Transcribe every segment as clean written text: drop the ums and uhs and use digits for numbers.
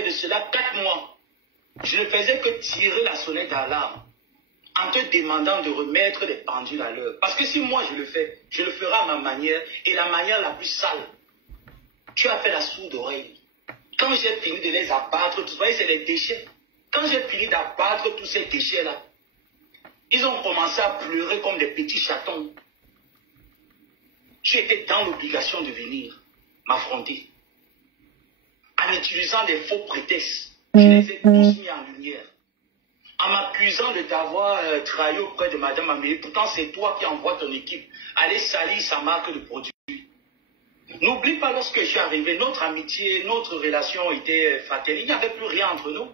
avait de cela 4 mois, je ne faisais que tirer la sonnette d'alarme en te demandant de remettre les pendules à l'heure. Parce que si moi je le fais, je le ferai à ma manière et la manière la plus sale. Tu as fait la sourde oreille. Quand j'ai fini de les abattre, vous voyez, c'est les déchets. Quand j'ai fini d'abattre tous ces déchets-là, ils ont commencé à pleurer comme des petits chatons. Tu étais dans l'obligation de venir m'affronter. En utilisant des faux prétextes, je les ai tous mis en lumière. En m'accusant de t'avoir trahi auprès de Madame Amélie, pourtant c'est toi qui envoies ton équipe aller salir sa marque de produit. N'oublie pas, lorsque je suis arrivé, notre amitié, notre relation était fatale. Il n'y avait plus rien entre nous.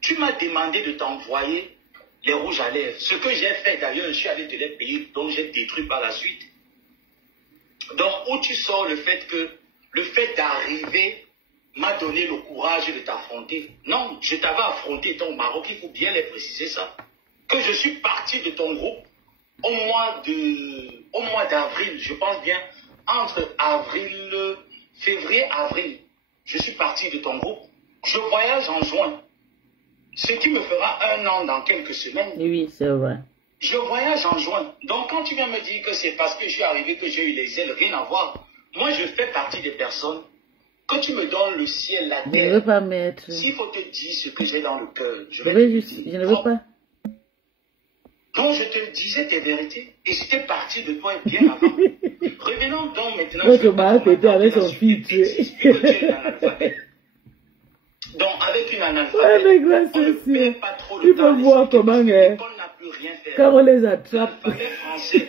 Tu m'as demandé de t'envoyer les rouges à lèvres. Ce que j'ai fait d'ailleurs, je suis allé te les payer, donc j'ai détruit par la suite. Donc, où tu sors le fait que le fait d'arriver m'a donné le courage de t'affronter? Non, je t'avais affronté au Maroc, il faut bien les préciser ça. Que je suis parti de ton groupe au mois d'avril, je pense bien, entre février-avril, je suis parti de ton groupe. Je voyage en juin, ce qui me fera 1 an dans quelques semaines. Oui, c'est vrai. Je voyage en juin. Donc, quand tu viens me dire que c'est parce que je suis arrivé que j'ai eu les ailes, rien à voir. Moi, je fais partie des personnes que tu me donnes le ciel, la terre. Je ne veux pas mettre. S'il faut te dire ce que j'ai dans le cœur, je ne veux pas. Donc, je te disais tes vérités. Et j'étais parti de toi bien avant. Revenons donc maintenant. Votre mari était avec son fils. Donc, avec une analphabète, on ne perd pas trop de il faut voir comment quand on les attrape. Français,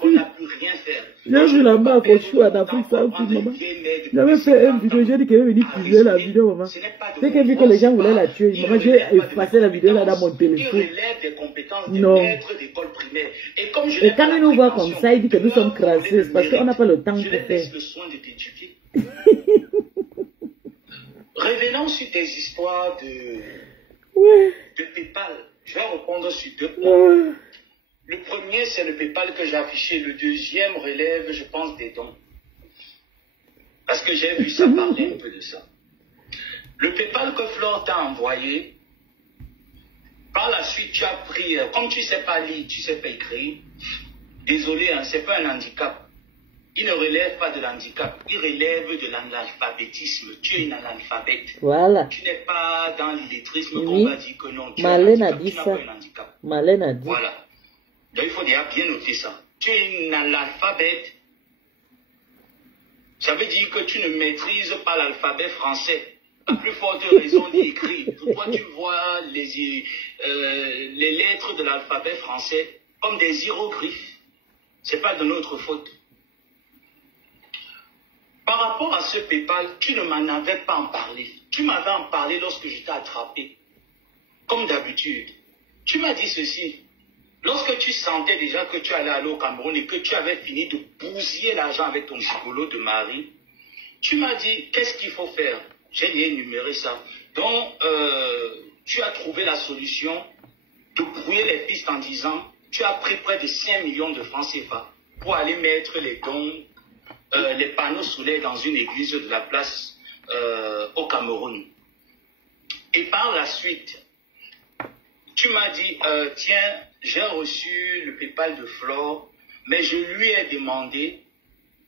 on n'a plus rien faire. J'ai vu la marque au chou en Afrique, ça aussi, maman. J'avais fait une vidéo, j'ai dit qu'elle est venue publier la vidéo, maman. Dès qu'elle vit que les gens voulaient la tuer, maman, j'ai effacé la vidéo là dans mon téléphone. Non. Et quand il nous voit comme ça, il dit que nous sommes crasseuses parce qu'on n'a pas le temps pour faire. Revenons sur tes histoires de PayPal. Je vais répondre sur 2 points. Le premier, c'est le PayPal que j'ai affiché. Le deuxième relève, je pense, des dons. Parce que j'ai vu ça parler un peu de ça. Le PayPal que Flore t'a envoyé, par la suite, tu as pris, comme tu ne sais pas lire, tu ne sais pas écrire, désolé, hein, ce n'est pas un handicap. Il ne relève pas de l'handicap, il relève de l'analphabétisme. Tu es une analphabète. Voilà. Tu n'es pas dans l'illettrisme qu'on va dire que non. Tu Malène a dit tu n'as ça. pas un handicap. Malène a dit. Voilà. Donc il faut déjà bien noter ça. Tu es une analphabète. Ça veut dire que tu ne maîtrises pas l'alphabet français. À plus forte raison d'y écrire. Toi, tu vois les lettres de l'alphabet français comme des hiéroglyphes. Ce n'est pas de notre faute. Par rapport à ce PayPal, tu ne m'en avais pas en parlé. Tu m'avais en parlé lorsque je t'ai attrapé. Comme d'habitude. Tu m'as dit ceci. Lorsque tu sentais déjà que tu allais aller au Cameroun et que tu avais fini de bousiller l'argent avec ton gigolo de mari, tu m'as dit, qu'est-ce qu'il faut faire? J'ai énuméré ça. Donc, tu as trouvé la solution de brouiller les pistes en disant, tu as pris près de 5 millions de francs CFA pour aller mettre les dons, les panneaux solaires dans une église de la place au Cameroun. Et par la suite, tu m'as dit, tiens, j'ai reçu le PayPal de Flore, mais je lui ai demandé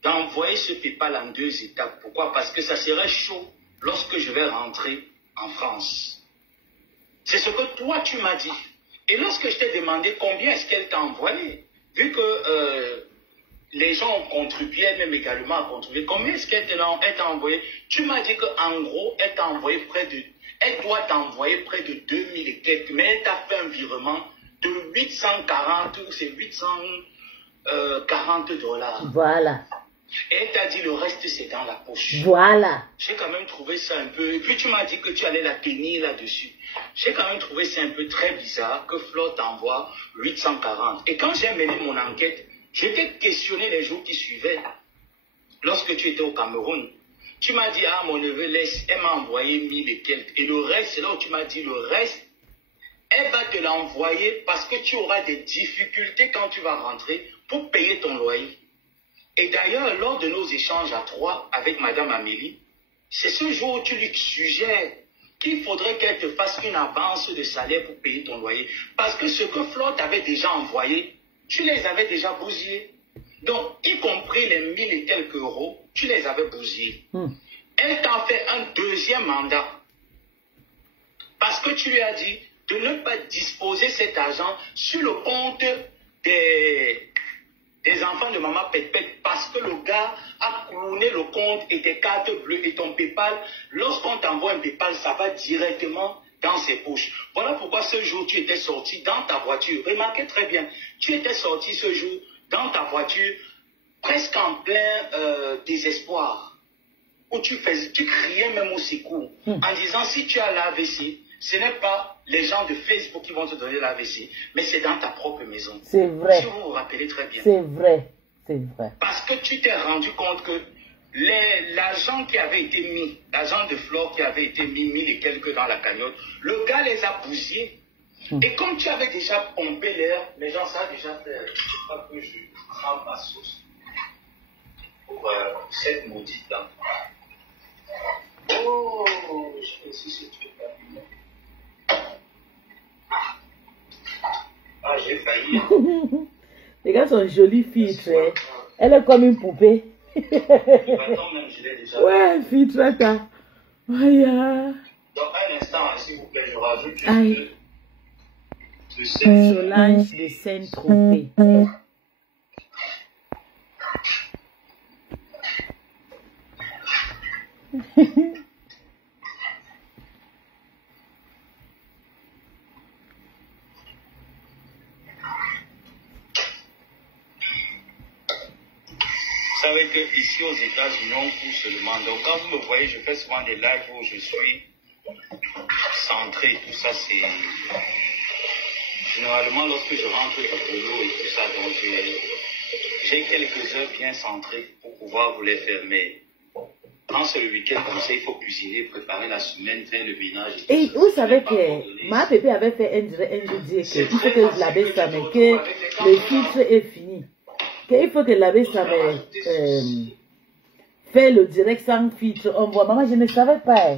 d'envoyer ce PayPal en 2 étapes. Pourquoi? Parce que ça serait chaud lorsque je vais rentrer en France. C'est ce que toi, tu m'as dit. Et lorsque je t'ai demandé combien est-ce qu'elle t'a envoyé, vu que les gens ont contribué, même également à contribuer, combien est-ce qu'elle t'a envoyé? Tu m'as dit qu'en gros, elle t'a envoyé elle doit t'envoyer près de 2000 et quelques, mais elle t'a fait un virement de 840 ou c'est 840 $. Voilà. Et elle t'a dit le reste c'est dans la poche. Voilà. J'ai quand même trouvé ça un peu... Et puis tu m'as dit que tu allais la tenir là-dessus. J'ai quand même trouvé ça un peu très bizarre que Flore t'envoie 840. Et quand j'ai mené mon enquête, je t'ai questionné les jours qui suivaient. Lorsque tu étais au Cameroun, tu m'as dit, ah mon neveu, laisse, elle m'a envoyé 1000 et quelques. Et le reste, c'est là où tu m'as dit, le reste, elle va te l'envoyer parce que tu auras des difficultés quand tu vas rentrer pour payer ton loyer. Et d'ailleurs, lors de nos échanges à 3 avec Madame Amélie, c'est ce jour où tu lui suggères qu'il faudrait qu'elle te fasse une avance de salaire pour payer ton loyer. Parce que ce que Flore t'avait déjà envoyé, tu les avais déjà bousillés. Donc, y compris les 1000 et quelques euros, tu les avais bousillés. Elle t'a fait un deuxième mandat. Parce que tu lui as dit de ne pas disposer cet argent sur le compte des enfants de maman Pet-Pet, parce que le gars a clouné le compte et tes cartes bleues et ton PayPal. Lorsqu'on t'envoie un PayPal, ça va directement dans ses poches. Voilà pourquoi ce jour, tu étais sorti dans ta voiture. Remarquez très bien, tu étais sorti ce jour dans ta voiture, presque en plein désespoir, où tu criais même au secours, en disant, si tu as l'AVC, ce n'est pas les gens de Facebook qui vont te donner l'AVC, mais c'est dans ta propre maison. C'est vrai. Si vous vous rappelez très bien. C'est vrai. C'est vrai. Parce que tu t'es rendu compte que l'argent qui avait été mis, l'argent de Flore qui avait été mis, 1000 et quelques dans la cagnotte, le gars les a bousillés. Et comme tu avais déjà pompé l'air, les gens savent déjà faire. Je crois que je prends ma sauce pour cette maudite-là. Oh, je fais aussi ce truc-là. Ah, j'ai failli. Les gars sont jolies filtres. Hein. Elle est comme une poupée. Le bâton même, je l'ai déjà. Ouais, filtre, attends. Aïe. Donc, un instant, s'il vous plaît, je rajoute Aïe. de Seine. Solange de Saint-Tropez. Vous savez qu'ici aux États-Unis, on court seulement. Donc, quand vous me voyez, je fais souvent des lives où je suis centré. Tout ça, c'est. Généralement, lorsque je rentre du boulot et tout ça, donc j'ai quelques heures bien centrées pour pouvoir vous les faire. Mais quand c'est le week-end comme ça, il faut cuisiner, préparer la semaine, faire le ménage. Et vous savez que ma pépé avait fait un dire qu'il faut que je la baisse ça, mais que le filtre est fini. Qu'il faut que la baisse ça, mais fait le direct sans filtre. On voit, maman, je ne savais pas.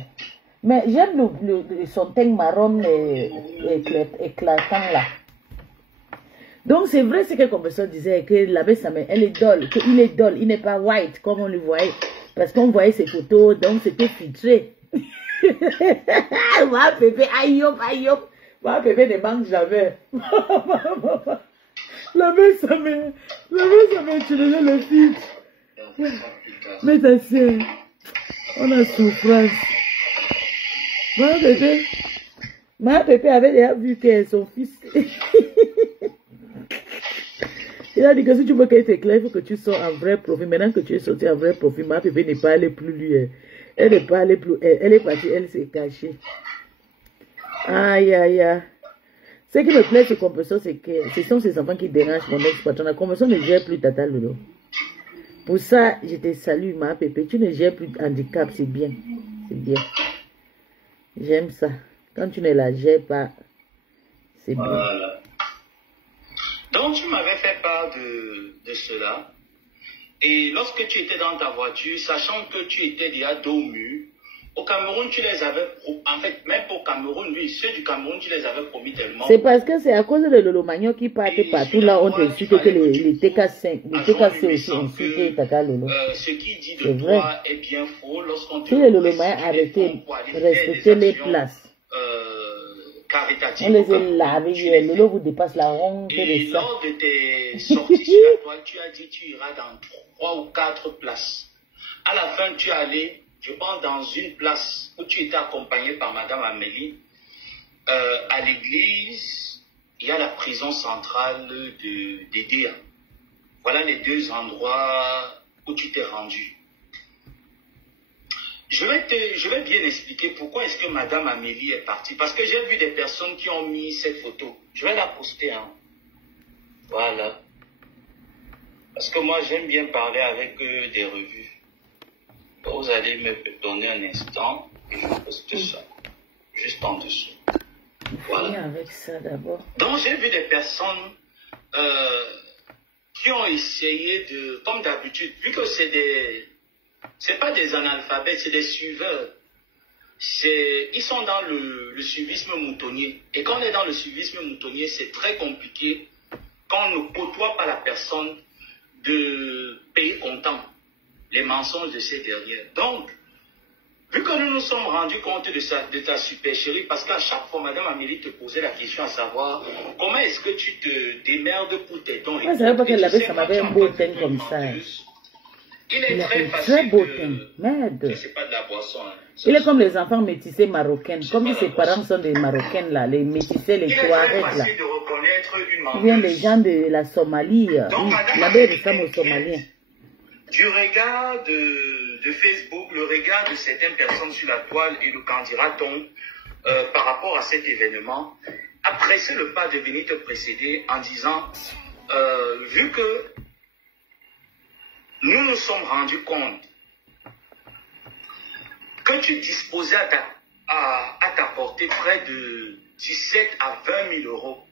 Mais j'aime son teint marron éclatant là. Donc c'est vrai ce que comme personne disait, que la baisse ça, mais elle est dolle, qu'il est dolle, il n'est pas white comme on le voyait. Parce qu'on voyait ses photos, donc c'était filtré. Ma pépé, aïe hop, aïe hop. Ma pépé ne manque jamais. La baisse ça, mais utilisé le filtre. Mais ta soeur, on a souffrance. Ma pépé avait déjà vu que son fils. Il a dit que si tu veux qu'elle t'éclaire, il faut que tu sois un vrai profil. Maintenant que tu es sorti un vrai profil, ma pépé n'est pas allée plus lui. Elle n'est pas allée plus. Elle est partie, elle s'est cachée. Aïe, aïe, aïe. Ce qui me plaît, ce compression, c'est que ce sont ces enfants qui dérangent mon ex-patron. La compression ne gère plus Tata Lolo. Pour ça, je te salue, ma pépé. Tu ne gères plus de handicap, c'est bien. C'est bien. J'aime ça. Quand tu ne la gères pas, c'est bien. Voilà. Donc, tu m'avais fait part de cela. Et lorsque tu étais dans ta voiture, sachant que tu étais déjà dos au mur, au Cameroun, tu les avais... En fait, même au Cameroun, lui, ceux du Cameroun, tu les avais promis tellement. C'est parce que c'est à cause de Lolo Magnon qui partait partout là, on t'insulte que les TKC aussi insultent Tata Lolo. Ce qui dit de toi est bien faux lorsqu'on te... Si le Lolo Magnon arrêtait, respectez les places. On les a lavés, Lolo vous dépasse la honte de ça. Et lors de tes sorties sur la toile, tu as dit que tu iras dans 3 ou 4 places. À la fin, tu es allé, je pense, dans une place où tu étais accompagné par Madame Amélie. À l'église, il y a la prison centrale d'Edea. Voilà les 2 endroits où tu t'es rendu. Je vais bien expliquer pourquoi est-ce que Madame Amélie est partie. Parce que j'ai vu des personnes qui ont mis cette photo. Je vais la poster. Hein. Voilà. Parce que moi, j'aime bien parler avec des revues. Vous allez me donner un instant et je poste ça. Juste en dessous. Voilà. Avec ça d'abord. Donc, j'ai vu des personnes qui ont essayé de, comme d'habitude, vu que c'est pas des analphabètes, c'est des suiveurs. ils sont dans le suivisme moutonnier. Et quand on est dans le suivisme moutonnier, c'est très compliqué quand on ne côtoie pas la personne de payer comptant les mensonges de ces dernières. Donc, vu que nous nous sommes rendus compte de ta super chérie, parce qu'à chaque fois, Madame Amélie te posait la question à savoir comment est-ce que tu te démerdes pour tes dons. Je ne savais pas qu'elle avait, ça m'avait un beau teint comme ça. Il est très facile. Très beau teint. Merde. C'est pas de la boisson. Hein. Il est comme les enfants métissés marocaines. Comme si ses parents sont des marocaines là, les métissés, les Touaregs là. Ou bien les gens de la Somalie. La belle des femmes aux Somaliens. Du regard de Facebook, le regard de certaines personnes sur la toile et le candidat-on par rapport à cet événement, a pressé le pas de venir te précéder en disant, vu que nous nous sommes rendus compte que tu disposais à t'apporter près de 17 à 20 000 euros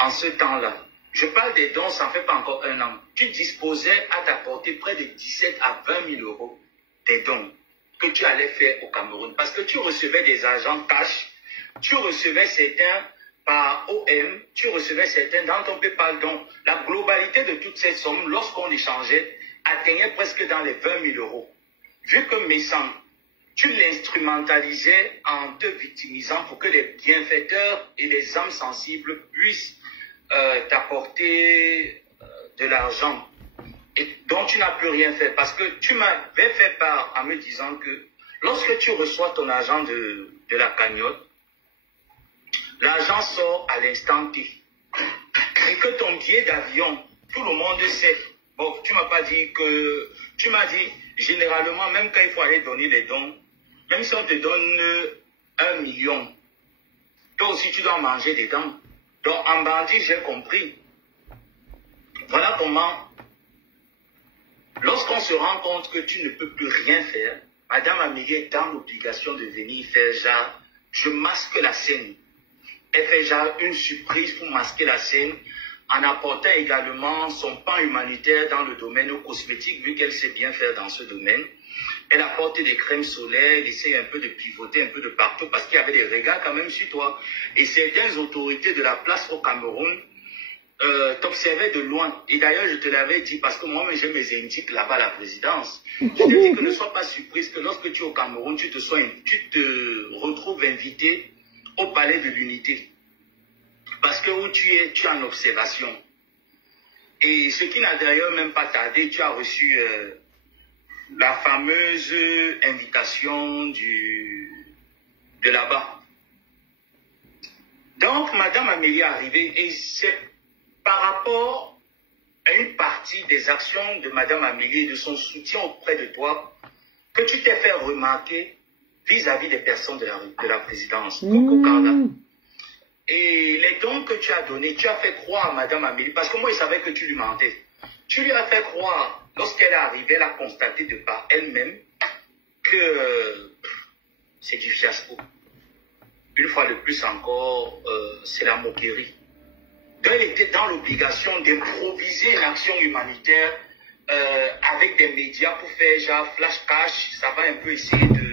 en ce temps-là. Je parle des dons, ça ne fait pas encore un an. Tu disposais à t'apporter près de 17 à 20 000 euros des dons que tu allais faire au Cameroun. Parce que tu recevais des agents cash, tu recevais certains par OM, tu recevais certains dans ton PayPal. Donc, la globalité de toutes ces sommes, lorsqu'on échangeait, atteignait presque dans les 20 000 euros. Vu que Messan, tu l'instrumentalisais en te victimisant pour que les bienfaiteurs et les âmes sensibles puissent t'apporter de l'argent et dont tu n'as plus rien fait. Parce que tu m'avais fait part en me disant que lorsque tu reçois ton argent de la cagnotte, l'argent sort à l'instant T. Et que ton billet d'avion, tout le monde sait. Bon, tu m'as pas dit que... Tu m'as dit, généralement, même quand il faut aller donner les dons, même si on te donne 1 million, toi aussi tu dois manger des dents. Donc, en bandit, j'ai compris. Voilà comment, lorsqu'on se rend compte que tu ne peux plus rien faire, Madame Amélie est dans l'obligation de venir faire genre, je masque la scène. Elle fait genre une surprise pour masquer la scène, en apportant également son pan humanitaire dans le domaine cosmétique, vu qu'elle sait bien faire dans ce domaine. Elle apporte des crèmes solaires, elle essaie un peu de pivoter un peu de partout parce qu'il y avait des regards quand même sur toi. Et certaines autorités de la place au Cameroun t'observaient de loin. Et d'ailleurs, je te l'avais dit parce que moi-même, j'ai mes indices là-bas à la présidence. Je te dis que ne sois pas surprise que lorsque tu es au Cameroun, tu te retrouves invité au palais de l'unité. Parce que où tu es en observation. Et ce qui n'a d'ailleurs même pas tardé, tu as reçu... la fameuse invitation de là-bas. Donc, Madame Amélie est arrivée et c'est par rapport à une partie des actions de Madame Amélie et de son soutien auprès de toi que tu t'es fait remarquer vis-à-vis des personnes de la présidence. Coucou Carla. Et les dons que tu as donnés, tu as fait croire à Madame Amélie, parce que moi, je savais que tu lui mentais. Tu lui as fait croire, lorsqu'elle est arrivée, elle a constaté de par elle-même que c'est du fiasco. Une fois de plus encore, c'est la moquerie. Donc, elle était dans l'obligation d'improviser une action humanitaire avec des médias pour faire genre flash cash. Ça va un peu essayer de...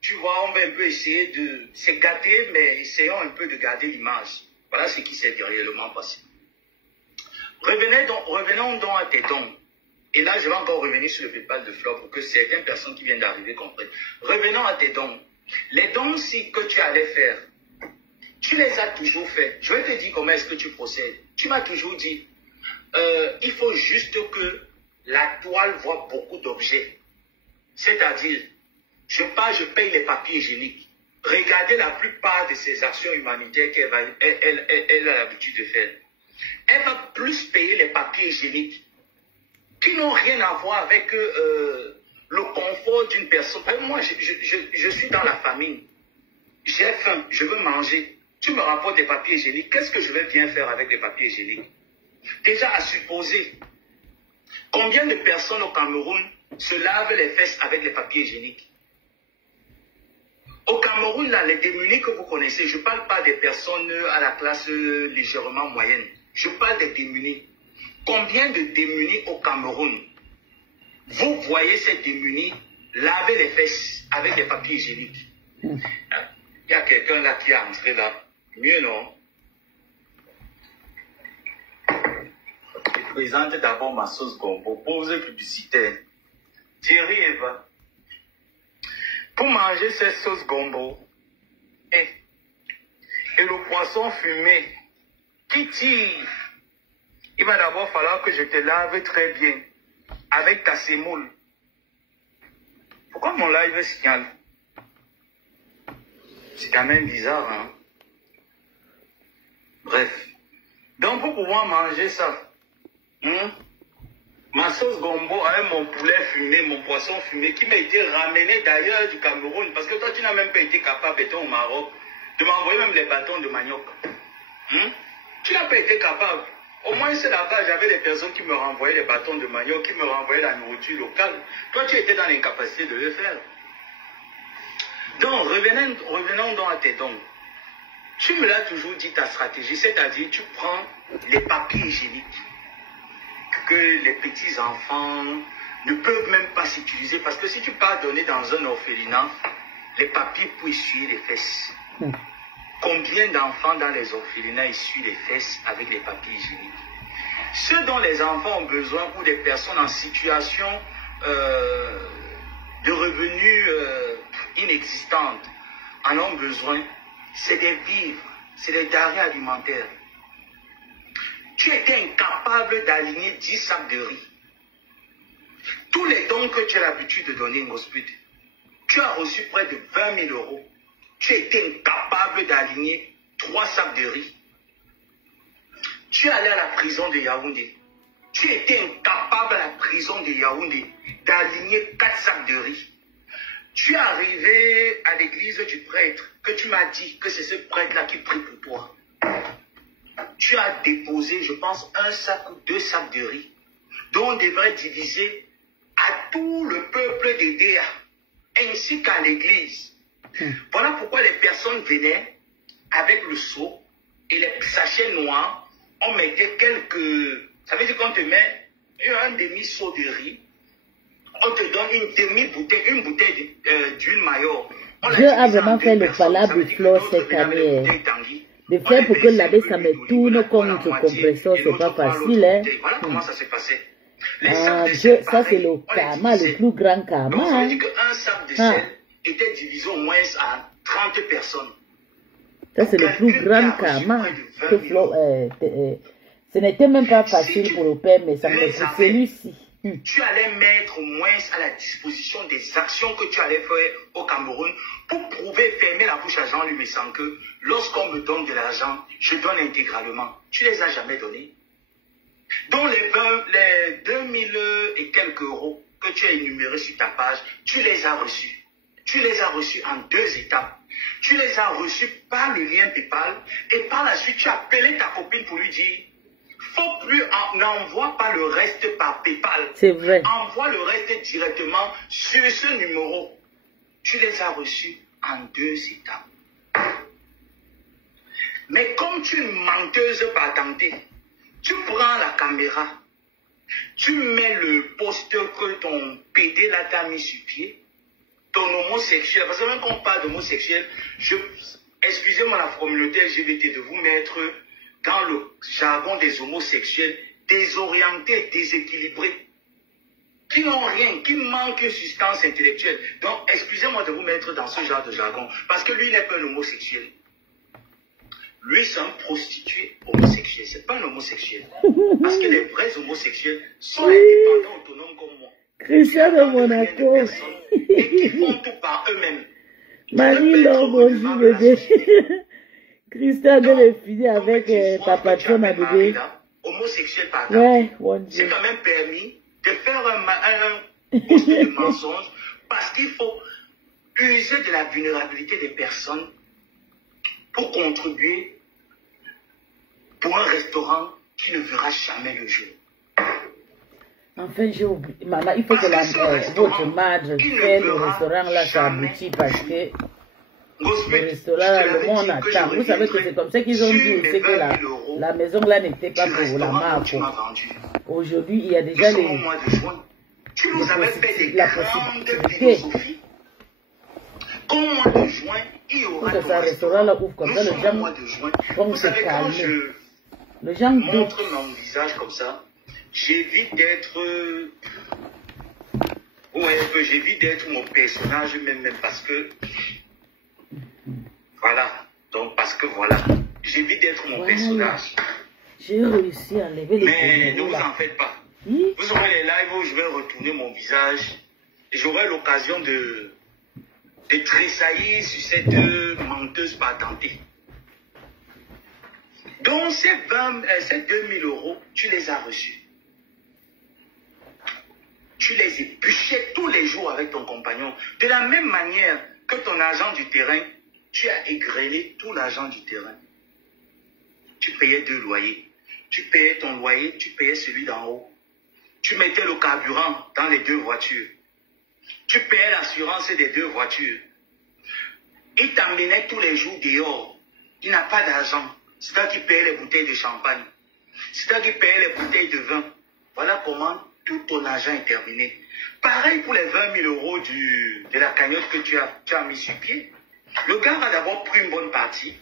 Tu vois, on va un peu essayer de... C'est gâté, mais essayons un peu de garder l'image. Voilà ce qui s'est réellement passé. Revenons donc à tes dons. Et là, je vais encore revenir sur le PayPal de Flore pour que certaines personnes qui viennent d'arriver comprennent. Revenons à tes dons. Les dons que tu allais faire, tu les as toujours faits. Je vais te dire comment est-ce que tu procèdes. Tu m'as toujours dit, il faut juste que la toile voit beaucoup d'objets. C'est-à-dire, je paye les papiers hygiéniques. Regardez la plupart de ces actions humanitaires qu'elle a l'habitude de faire. Elle va plus payer les papiers hygiéniques qui n'ont rien à voir avec le confort d'une personne. Moi, je suis dans la famille. J'ai faim, je veux manger. Tu me rapportes des papiers hygiéniques. Qu'est-ce que je vais bien faire avec les papiers hygiéniques? Déjà, à supposer, combien de personnes au Cameroun se lavent les fesses avec les papiers hygiéniques? Au Cameroun, là, les démunis que vous connaissez, je ne parle pas des personnes à la classe légèrement moyenne. Je parle des démunis. Combien de démunis au Cameroun? Vous voyez ces démunis laver les fesses avec des papiers hygiéniques. Il y a quelqu'un là qui est entré là. Mieux non? Je présente d'abord ma sauce gombo. Pause publicitaire. Thierry Eva. Pour manger cette sauce gombo et le poisson fumé qui tire, il va d'abord falloir que je te lave très bien avec ta sémoule. Pourquoi mon live signale? C'est quand même bizarre, hein? Bref. Donc, pour pouvoir manger ça, ma sauce gombo avec mon poulet fumé, mon poisson fumé, qui m'a été ramené d'ailleurs du Cameroun, parce que toi, tu n'as même pas été capable, étant au Maroc, de m'envoyer même les bâtons de manioc. Tu n'as pas été capable. Au moins, c'est là-bas, j'avais des personnes qui me renvoyaient les bâtons de manioc, qui me renvoyaient la nourriture locale. Toi, tu étais dans l'incapacité de le faire. Donc, revenons donc à tes dons. Tu me l'as toujours dit ta stratégie, c'est-à-dire tu prends les papiers hygiéniques que les petits-enfants ne peuvent même pas s'utiliser, parce que si tu pars donner dans un orphelinat, les papiers pour essuyer les fesses. Combien d'enfants dans les orphelinats essuient les fesses avec les papiers hygiéniques? Ce dont les enfants ont besoin, ou des personnes en situation de revenus inexistantes en ont besoin, c'est des vivres, c'est des denrées alimentaires. Tu étais incapable d'aligner 10 sacs de riz. Tous les dons que tu as l'habitude de donner, Ngosput, tu as reçu près de 20 000 euros. Tu étais incapable d'aligner 3 sacs de riz. Tu es allé à la prison de Yaoundé. Tu étais incapable à la prison de Yaoundé d'aligner 4 sacs de riz. Tu es arrivé à l'église du prêtre, que tu m'as dit que c'est ce prêtre-là qui prie pour toi. Tu as déposé, je pense, 1 sac ou 2 sacs de riz, dont on devrait diviser à tout le peuple des DA, ainsi qu'à l'église. Voilà pourquoi les personnes venaient avec le seau et les sachets noirs. On mettait quelques... Ça veut dire qu'on te met un demi-seau de riz. On te donne une demi-bouteille, une bouteille d'huile maillot. Dieu a vraiment fait le palais de flore cette année. De faire pour que l'abbé ça me tourne comme ce compresseur, c'est pas facile. Hein? Voilà comment ça s'est passé. Dieu, ça c'est le karma, le plus grand karma. Donc ça veut dire qu'un sac de sel était divisé au moins à 30 personnes. Ça c'est le plus grand karma. Ce n'était même pas facile pour le père, mais ça me fait celui-ci. Tu allais mettre au moins à la disposition des actions que tu allais faire au Cameroun pour prouver, fermer la bouche à Jean-Luc sans que lorsqu'on me donne de l'argent, je donne intégralement. Tu les as jamais donnés. Donc les 2000 et quelques euros que tu as énumérés sur ta page, tu les as reçus. Tu les as reçus en 2 étapes. Tu les as reçus par le lien PayPal et par la suite tu as appelé ta copine pour lui dire n'envoie pas le reste par PayPal. C'est vrai. Envoie le reste directement sur ce numéro. Tu les as reçus en 2 étapes. Mais comme tu es une menteuse patentée, tu prends la caméra, tu mets le poster que ton PD là t'a mis sur pied, ton homosexuel, parce que même quand on parle d'homosexuel, excusez-moi la communauté LGBT de vous mettre dans le jargon des homosexuels désorientés, déséquilibrés, qui n'ont rien, qui manquent une substance intellectuelle. Donc, excusez-moi de vous mettre dans ce genre de jargon, parce que lui n'est pas un homosexuel. Lui, c'est un prostitué homosexuel, c'est pas un homosexuel. Parce que les vrais homosexuels sont indépendants, autonomes comme moi. Christian de Monaco. Et qui font tout par eux-mêmes. Marie-Laure, bonjour bébé. Christian de finir avec ta patronne à bébé. Homosexuel par ouais, c'est quand même permis de faire un poster de mensonge parce qu'il faut user de la vulnérabilité des personnes pour contribuer pour un restaurant qui ne verra jamais le jour. Enfin, j'ai oublié. Maman, il faut que votre madre fait le restaurant là, ça aboutit parce que le restaurant là, le monde attend. Vous savez que c'est comme ça qu'ils ont dit, c'est que la maison là n'était pas pour la marque. Aujourd'hui, il y a déjà Si vous avez fait des grandes philosophies, comme mois de juin, il y aura un restaurant là ouvre comme ça, le gens mois de juin. vont Vous se savez, quand calmer. je Les gens montre mon visage comme ça, j'évite d'être... Ouais, j'évite d'être mon personnage même parce que... Voilà. Donc, parce que voilà. J'évite d'être mon personnage. J'ai réussi à lever les Mais ne vous là. en faites pas. Oui? Vous aurez les lives où je vais retourner mon visage. Et j'aurai l'occasion de tressaillir sur cette menteuse patentée. Donc, ces 2000 euros, tu les as reçus. Tu les épluchais tous les jours avec ton compagnon. De la même manière que ton agent du terrain, tu as égrené tout l'argent du terrain. Tu payais 2 loyers. Tu payais ton loyer, tu payais celui d'en haut. Tu mettais le carburant dans les 2 voitures. Tu payais l'assurance des 2 voitures. Il t'emmenait tous les jours dehors. Il n'a pas d'argent. C'est toi qui payais les bouteilles de champagne. C'est toi qui payais les bouteilles de vin. Voilà comment tout ton argent est terminé. Pareil pour les 20 000 euros de la cagnotte que tu as mis sur pied. Le gars a d'abord pris une bonne partie.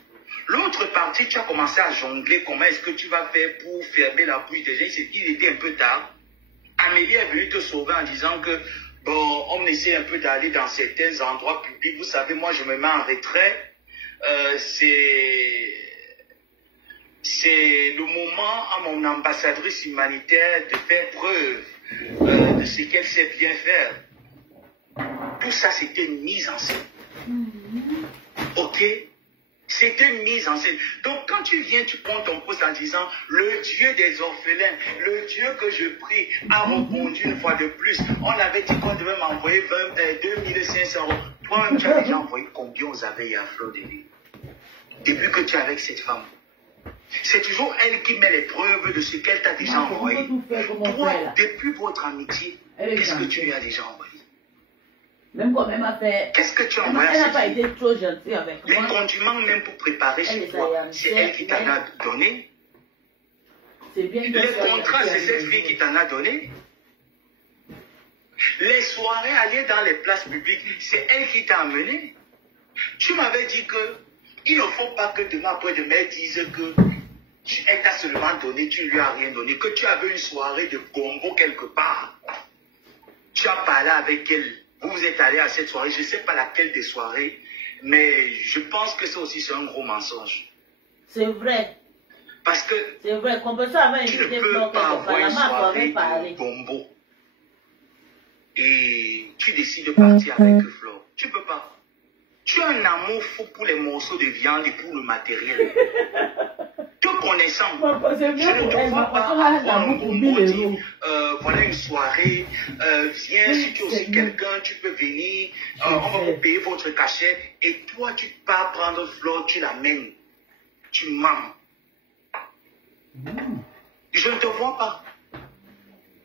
L'autre partie, tu as commencé à jongler. Comment est-ce que tu vas faire pour fermer la bouche des gens? Il était un peu tard. Amélie est venue te sauver en disant que, bon, on essaie un peu d'aller dans certains endroits publics. Vous savez, moi, je me mets en retrait. C'est le moment à mon ambassadrice humanitaire de faire preuve de ce qu'elle sait bien faire. Tout ça, c'était une mise en scène. Ok? C'était une mise en scène. Donc, quand tu viens, tu prends ton poste en disant « Le Dieu des orphelins, le Dieu que je prie, a répondu une fois de plus. On avait dit qu'on devait m'envoyer 2500 euros. Toi-même, tu as déjà envoyé combien aux abeilles à fleur de lys depuis que tu es avec cette femme? C'est toujours elle qui met les preuves de ce qu'elle t'a déjà envoyé. Toi, depuis votre amitié, qu'est-ce que tu lui as déjà envoyé? Même quand même a fait. Qu'est-ce que tu as envoyé? Elle n'a pas été trop gentille avec moi. Les condiments même pour préparer chez toi, c'est elle qui t'en a donné. Les contrats, c'est cette fille qui t'en a donné. Les soirées aller dans les places publiques, c'est elle qui t'a amené. Tu m'avais dit que il ne faut pas que demain après-demain elle dise que elle t'a seulement donné, tu ne lui as rien donné, que tu avais une soirée de gombo quelque part. Tu as parlé avec elle. Vous êtes allé à cette soirée, je ne sais pas laquelle des soirées, mais je pense que ça aussi c'est un gros mensonge. C'est vrai. Parce que c'est vrai, qu'on peut ça tu ne peux pas avoir une soirée de gombo et tu décides de partir avec Flo. Tu ne peux pas. Tu as un amour fou pour les morceaux de viande et pour le matériel. Te connaissant, je ne te vois pas avoir un gombo dit, voilà une soirée, viens, si tu es aussi quelqu'un, tu peux venir, on va vous payer votre cachet, et toi tu pars prendre Flo, tu l'amènes. Tu mens. Je ne te vois pas.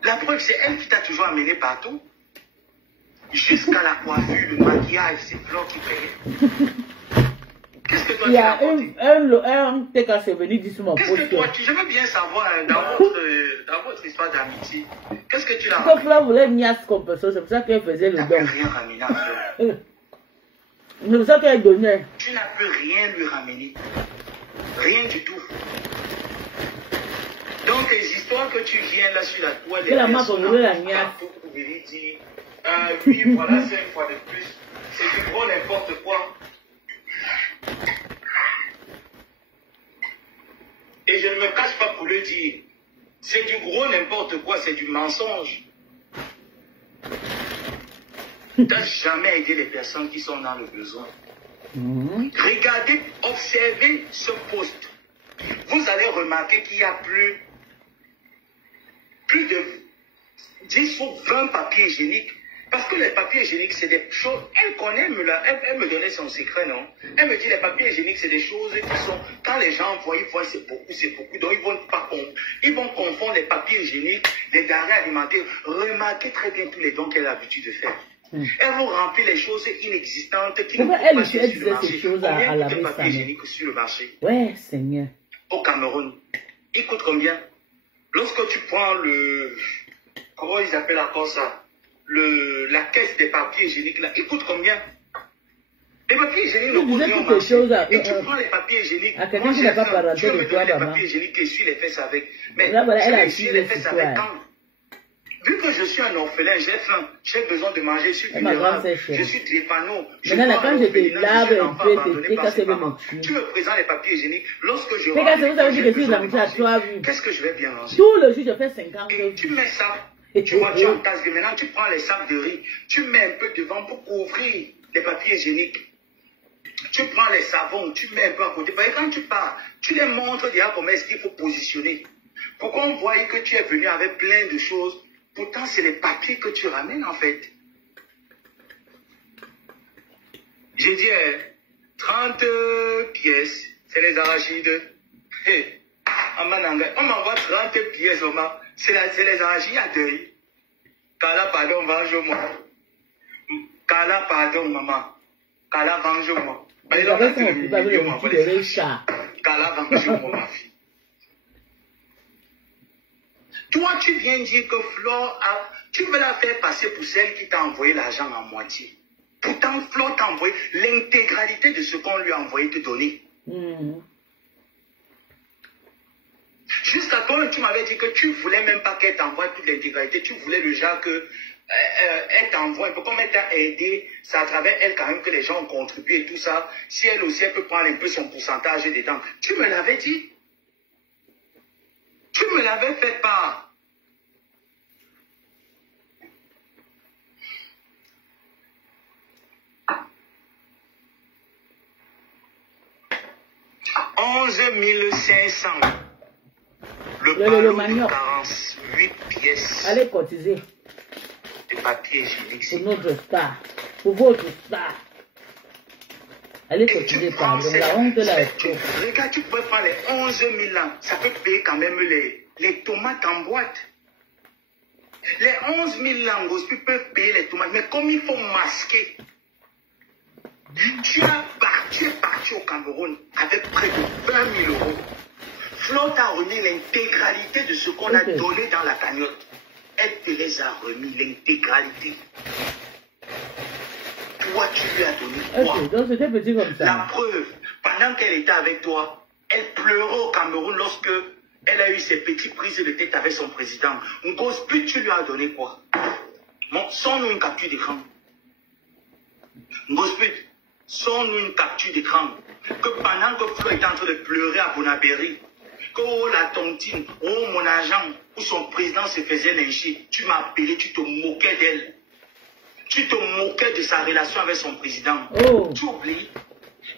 La preuve, c'est elle qui t'a toujours amené partout. Jusqu'à la coiffure, le maquillage, c'est Flo qui payait. Qu'est-ce que toi tu as apporté? Un TK c'est venu dire sur mon poste. Qu'est-ce que toi, je veux bien savoir, dans votre histoire d'amitié, qu'est-ce que tu l'as ramené? Flo voulait niasse comme personne, c'est pour ça qu'elle faisait le don. Tu n'as rien ramené à Flo. C'est pour ça qu'elle donnait. Tu n'as pu rien lui ramener. Rien du tout. Donc, les histoires que tu viens là sur la toile, les personnes pour venir dire, oui, voilà, 5 fois de plus, c'est du gros n'importe quoi. Et je ne me cache pas pour le dire. C'est du gros n'importe quoi, c'est du mensonge. Tu n'as jamais aidé les personnes qui sont dans le besoin. Regardez, observez ce poste. Vous allez remarquer qu'il y a plus de 10 ou 20 papiers hygiéniques. Parce que les papiers hygiéniques, c'est des choses... Elle connaît, elle me donnait son secret, non? Elle me dit, les papiers hygiéniques, c'est des choses qui sont... Quand les gens voient, ils voient, c'est beaucoup. Donc, ils vont confondre les papiers hygiéniques, les denrées alimentaires. Remarquez très bien tous les dons qu'elle a l'habitude de faire. Elle vous remplit les choses inexistantes qui ne coûtent pas cher sur le marché. Combien coûte le papier hygiénique sur le marché? Ouais, Seigneur. Au Cameroun. Il coûte combien? Lorsque tu prends le... Comment ils appellent encore ça? la caisse des papiers hygiéniques là, il coûte combien? Les papiers hygiéniques ne coûtent rien au marché. Et tu prends les papiers hygiéniques. À quelqu'un qui n'a pas parenté de toi, les maman. papiers hygiéniques et essuie les fesses avec. Mais là, voilà, elle a essuyé les fesses avec quand? Vu que je suis un orphelin, j'ai faim, j'ai besoin de manger, je suis vulnérable, je suis drépano. Maintenant, quand je te lave un peu, tu me présentes les papiers hygiéniques. Lorsque je rentre, vous avez dit que si j'habite à toi, qu'est-ce que je vais bien manger? Tout le jour, je fais 50 euros. Tu mets ça, tu vois, tu entasses. Maintenant, tu prends les sacs de riz, tu mets un peu devant pour couvrir les papiers hygiéniques. Tu prends les savons, tu mets un peu à côté. Parce que quand tu pars, tu les montres déjà comment est-ce qu'il faut positionner. Pour qu'on voie que tu es venu avec plein de choses. Pourtant, c'est les papiers que tu ramènes, en fait. J'ai dit, 30 pièces, c'est les arachides. Hey, on m'envoie 30 pièces, c'est les arachides à deuil. Kala, pardon, venge-moi. Kala, pardon, maman. Kala, venge-moi. Kala, venge-moi, ma fille. Toi, tu viens dire que Flore, tu veux la faire passer pour celle qui t'a envoyé l'argent en moitié. Pourtant, Flore t'a envoyé l'intégralité de ce qu'on lui a envoyé te donner. Jusqu'à toi, tu m'avais dit que tu ne voulais même pas qu'elle t'envoie toute l'intégralité. Tu voulais le genre que elle t'envoie. Comme elle t'a aidé, c'est à travers elle quand même que les gens ont contribué et tout ça. Si elle aussi, elle peut prendre un peu son pourcentage dedans. Tu me l'avais dit. Tu me l'avais fait part. $11 500. Le manioc. 48 pièces. Allez cotiser. De papier hygiénique. Pour notre star. Pour votre star. Allez cotiser, pardon. La honte de la regarde, tu peux prendre les 11 000 ans. Ça peut payer quand même les tomates en boîte. Les 11 000 langos, tu peux payer les tomates. Mais comme il faut masquer, tu es parti au Cameroun avec près de 20 000 euros. Flore t'a remis l'intégralité de ce qu'on a donné dans la cagnotte. Elle te les a remis, l'intégralité. Toi, tu lui as donné quoi? Donc c'était petit comme ça. La preuve, pendant qu'elle était avec toi, elle pleurait au Cameroun lorsque elle a eu ses petites prises de tête avec son président. Ngosput, tu lui as donné quoi? Bon, sors-nous une capture d'écran. Ngosput, sors-nous une capture d'écran. Que pendant que Flore était en train de pleurer à Bonabéry, que oh la tontine, oh mon agent, où son président se faisait lyncher, tu m'as appelé, tu te moquais d'elle. Tu te moquais de sa relation avec son président. Oh. Tu oublies.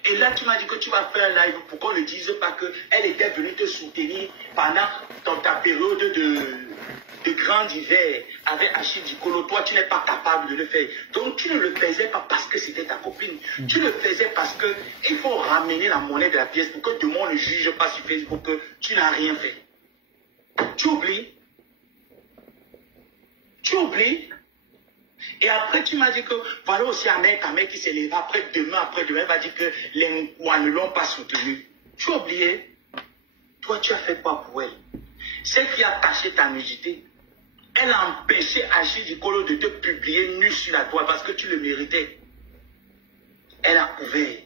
Et là, tu m'as dit que tu vas faire un live pour qu'on ne dise pas qu'elle était venue te soutenir pendant ta période de grand hiver avec Achille Dikolo. Toi, tu n'es pas capable de le faire. Donc, tu ne le faisais pas parce que c'était ta copine. Tu le faisais parce qu'il faut ramener la monnaie de la pièce pour que demain on ne juge pas sur Facebook que tu n'as rien fait. Tu oublies. Tu oublies. Et après, tu m'as dit que voilà aussi un mec qui s'est levé après-demain, il va dire que les Nkwa ne l'ont pas soutenu. Tu as oublié? Toi, tu as fait quoi pour elle? Celle qui a caché ta nudité. Elle a empêché Achille Dikolo de te publier nu sur la toile parce que tu le méritais. Elle a couvert.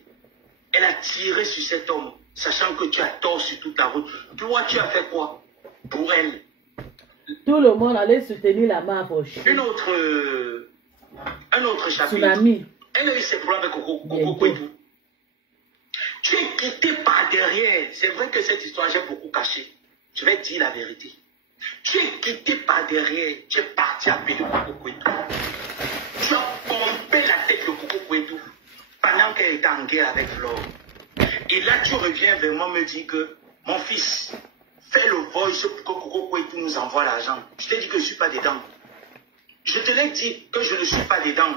Elle a tiré sur cet homme, sachant que tu as tort sur toute la route. Toi, tu as fait quoi pour elle? Tout le monde allait soutenir la main poche. Un autre chapitre. Tsunami. Elle a eu ses problèmes avec Coco Kwetu. Tu es quitté par derrière. C'est vrai que cette histoire, j'ai beaucoup caché. Je vais dire la vérité. Tu es quitté par derrière. Tu es parti appeler Coco Kwetu. Tu as pompé la tête de Coco Kwetu pendant qu'elle était en guerre avec Flore. Et là, tu reviens vers moi me dire que mon fils, fais le voice pour que Coco Kwetu nous envoie l'argent. Je t'ai dit que je ne suis pas dedans. Je te l'ai dit que je ne suis pas dedans.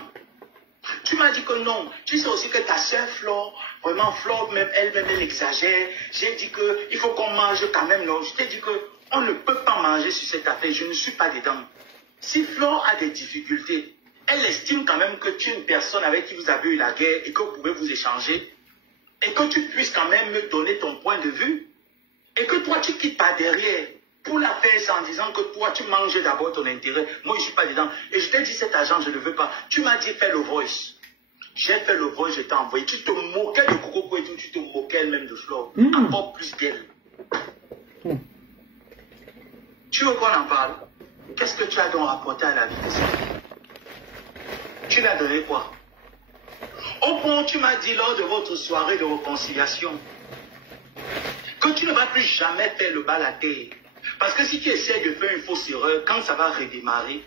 Tu m'as dit que non. Tu sais aussi que ta soeur Flore, vraiment Flore, même elle-même, elle exagère. J'ai dit qu'il faut qu'on mange quand même. Non, je t'ai dit qu'on ne peut pas manger sur cette affaire. Je ne suis pas dedans. Si Flore a des difficultés, elle estime quand même que tu es une personne avec qui vous avez eu la guerre et que vous pouvez vous échanger. Et que tu puisses quand même me donner ton point de vue. Et que toi, tu quittes par derrière pour la faire en disant que toi, tu manges d'abord ton intérêt. Moi, je ne suis pas dedans. Et je t'ai dit, cet argent, je ne le veux pas. Tu m'as dit, fais le voice. J'ai fait le voice, je t'ai envoyé. Tu te moquais de Coco et tout, tu te moquais elle-même de Flore. Encore plus d'elle. Tu veux qu'on en parle? Qu'est-ce que tu as donc rapporté à la vie de cette fille? Tu lui as donné quoi? Au point où tu m'as dit lors de votre soirée de réconciliation que tu ne vas plus jamais faire le bal à terre. Parce que si tu essaies de faire une fausse erreur, quand ça va redémarrer,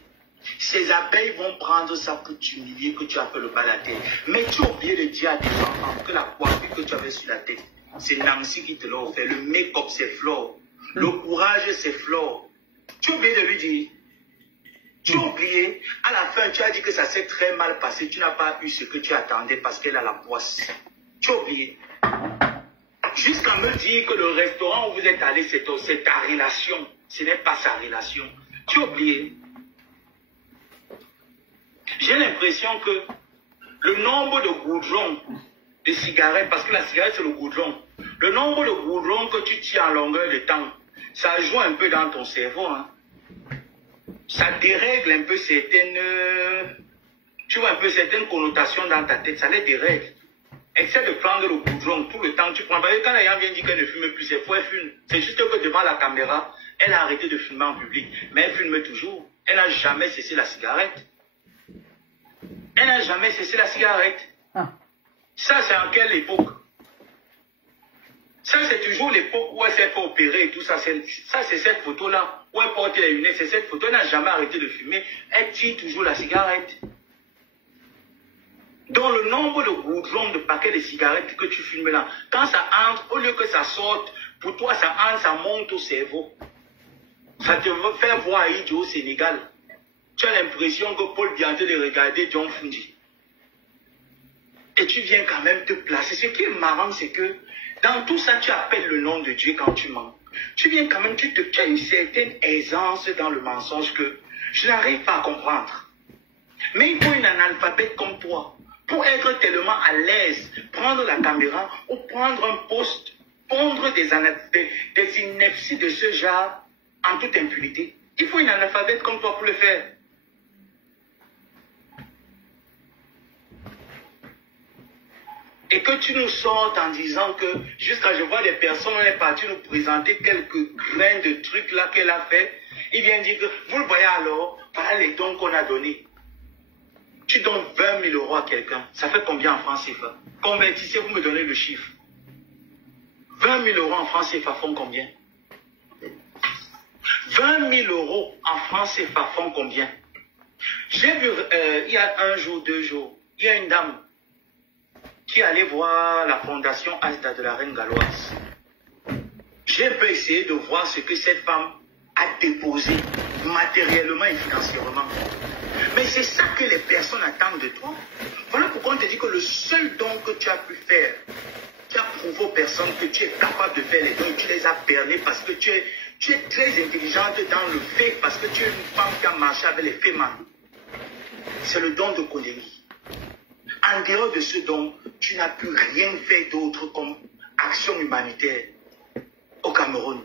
ces abeilles vont prendre ça pour t'humilier que tu as fait le bal à terre. Mais tu as oublié de dire à tes enfants que la coiffure que tu avais sur la tête, c'est Nancy qui te l'a offert. Le make-up, c'est Flore. Le courage, c'est Flore. Tu as oublié de lui dire. Tu as oublié. À la fin, tu as dit que ça s'est très mal passé. Tu n'as pas eu ce que tu attendais parce qu'elle a la poisse. Tu as oublié. Jusqu'à me dire que le restaurant où vous êtes allé, c'est ta relation. Ce n'est pas sa relation. Tu as oublié. J'ai l'impression que le nombre de goudrons de cigarettes, parce que la cigarette c'est le goudron, le nombre de goudrons que tu tiens en longueur de temps, ça joue un peu dans ton cerveau. Hein. Ça dérègle un peu certaines, tu vois un peu certaines connotations dans ta tête, ça les dérègle. Essaie de prendre le goudron tout le temps, tu prends. Parce que quand les gens viennent dire qu'elle ne fume plus, c'est faux, elle fume. C'est juste que devant la caméra, elle a arrêté de fumer en public. Mais elle fume toujours. Elle n'a jamais cessé la cigarette. Elle n'a jamais cessé la cigarette. Ça, c'est en quelle époque? Ça, c'est toujours l'époque où elle s'est fait opérer et tout ça. Ça, c'est cette photo-là où elle porte les lunettes. C'est cette photo. Elle n'a jamais arrêté de fumer. Elle tire toujours la cigarette. Donc, le nombre de goudrons, de paquets de cigarettes que tu fumes là, quand ça entre, au lieu que ça sorte, pour toi, ça entre, ça monte au cerveau. Ça te fait voir idiot au Sénégal. Tu as l'impression que Paul Biya de regarder John Fundi. Et tu viens quand même te placer. Ce qui est marrant, c'est que dans tout ça, tu appelles le nom de Dieu quand tu mens. Tu viens quand même, tu as une certaine aisance dans le mensonge que je n'arrive pas à comprendre. Mais il faut une analphabète comme toi pour être tellement à l'aise, prendre la caméra ou prendre un poste, pondre des inepties de ce genre en toute impunité. Il faut une analphabète comme toi pour le faire. Et que tu nous sortes en disant que, jusqu'à je vois des personnes, on est parti nous présenter quelques grains de trucs là qu'elle a fait. Il vient dire que, vous le voyez alors, voilà les dons qu'on a donnés. Tu donnes 20 000 euros à quelqu'un. Ça fait combien en francs CFA? Convertissez, vous me donnez le chiffre. 20 000 euros en francs CFA font combien? 20 000 euros en francs CFA font combien? J'ai vu, il y a un jour, 2 jours, il y a une dame qui allait voir la fondation Asda de la Reine Galloise. J'ai un peu essayé de voir ce que cette femme a déposé matériellement et financièrement. Mais c'est ça que les personnes attendent de toi. Voilà pourquoi on te dit que le seul don que tu as pu faire, tu as prouvé aux personnes que tu es capable de faire les dons et tu les as bernés parce que tu es très intelligente dans le fait, parce que tu es une femme qui a marché avec les fémins. C'est le don de Kodemi. En dehors de ce don, tu n'as plus rien fait d'autre comme action humanitaire au Cameroun.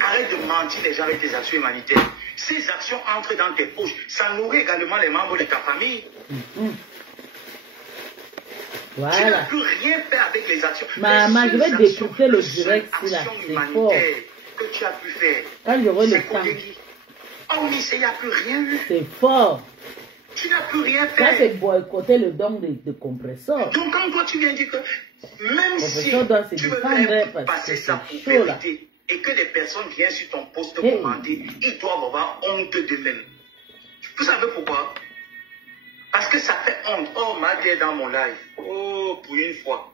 Arrête de mentir les gens avec tes actions humanitaires. Ces actions entrent dans tes poches. Ça nourrit également les membres de ta famille. Voilà. Tu n'as plus rien fait avec les actions. Maman, je vais décrypter le direct là. C'est fort. Que tu as pu faire. Quand j'aurai le temps. Oh oui, il n'y a plus rien eu. C'est fort. Tu n'as plus rien fait. Ça, c'est boycotter le don de compresseur. Donc, quand toi, tu viens dire que même si tu veux passer ça pour vérité et que les personnes viennent sur ton poste commenter, ils doivent avoir honte d'eux-mêmes. Vous savez pourquoi? Parce que ça fait honte. Oh, ma gueule dans mon live. Oh, pour une fois.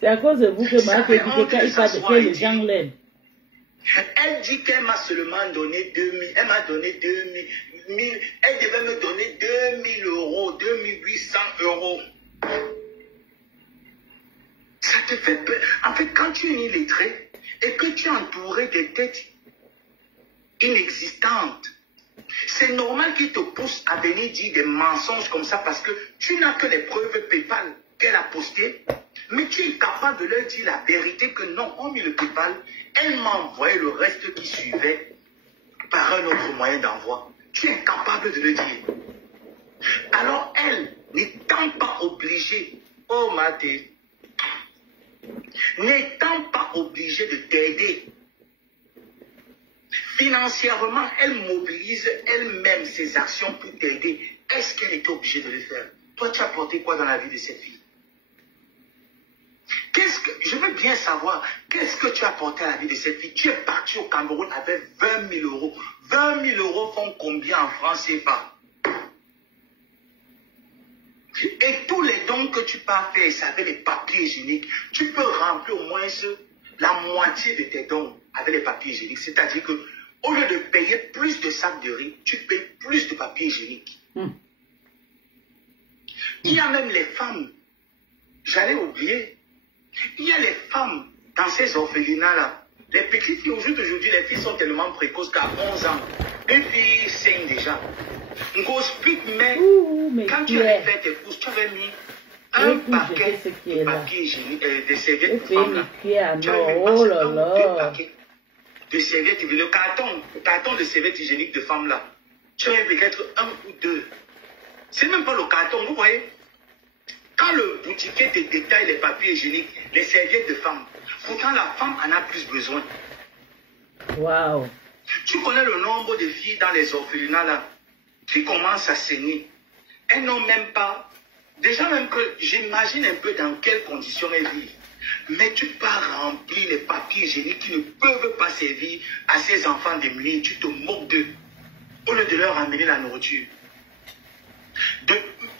C'est à cause de vous que Marc dit que quand il parle de que les gens l'aiment. Elle dit qu'elle m'a seulement donné 2000. Elle m'a donné 2000. Elle devait me donner 2000 euros, 2800 euros. Ça te fait peur. En fait, quand tu es illettré et que tu es entouré de têtes inexistantes, c'est normal qu'il te pousse à venir dire des mensonges comme ça parce que tu n'as que les preuves PayPal qu'elle a postées. Mais tu es capable de leur dire la vérité que non, on met le PayPal, elle m'a envoyé le reste qui suivait par un autre moyen d'envoi. Tu es capable de le dire. Alors elle, n'étant pas obligée, oh Maté, n'étant pas obligée de t'aider, financièrement, elle mobilise elle-même ses actions pour t'aider. Est-ce qu'elle était obligée de le faire? Toi, tu as apporté quoi dans la vie de cette fille? Je veux bien savoir, qu'est-ce que tu as apporté à la vie de cette fille? Tu es parti au Cameroun avec 20 000 euros. 20 000 euros font combien en francs CFA? Et tous les dons que tu peux faire, c'est avec les papiers hygiéniques. Tu peux remplir au moins la moitié de tes dons avec les papiers hygiéniques. C'est-à-dire que au lieu de payer plus de sacs de riz, tu payes plus de papier hygiénique. Il y a même les femmes, j'allais oublier, il y a les femmes dans ces orphelinats-là. Les petites filles, aujourd'hui, les filles sont tellement précoces qu'à 11 ans, une fille saigne déjà. Mais quand tu avais fait tes courses, tu avais mis un paquet de papier hygiénique, de serviettes de femmes. Tu avais mis deux paquets de serviettes, le carton de serviettes hygiéniques de femmes là. Tu avais peut-être un ou deux. C'est même pas le carton, vous voyez. Quand le boutiquier te détaille les papiers hygiéniques, les serviettes de femmes, pourtant la femme en a plus besoin. Waouh. Tu connais le nombre de filles dans les orphelinats là qui commencent à saigner. Elles n'ont même pas... Déjà même que j'imagine un peu dans quelles conditions elles vivent. Mais tu pars remplir les papiers hygiéniques qui ne peuvent pas servir à ces enfants démunis. Tu te moques d'eux. Au lieu de leur amener la nourriture.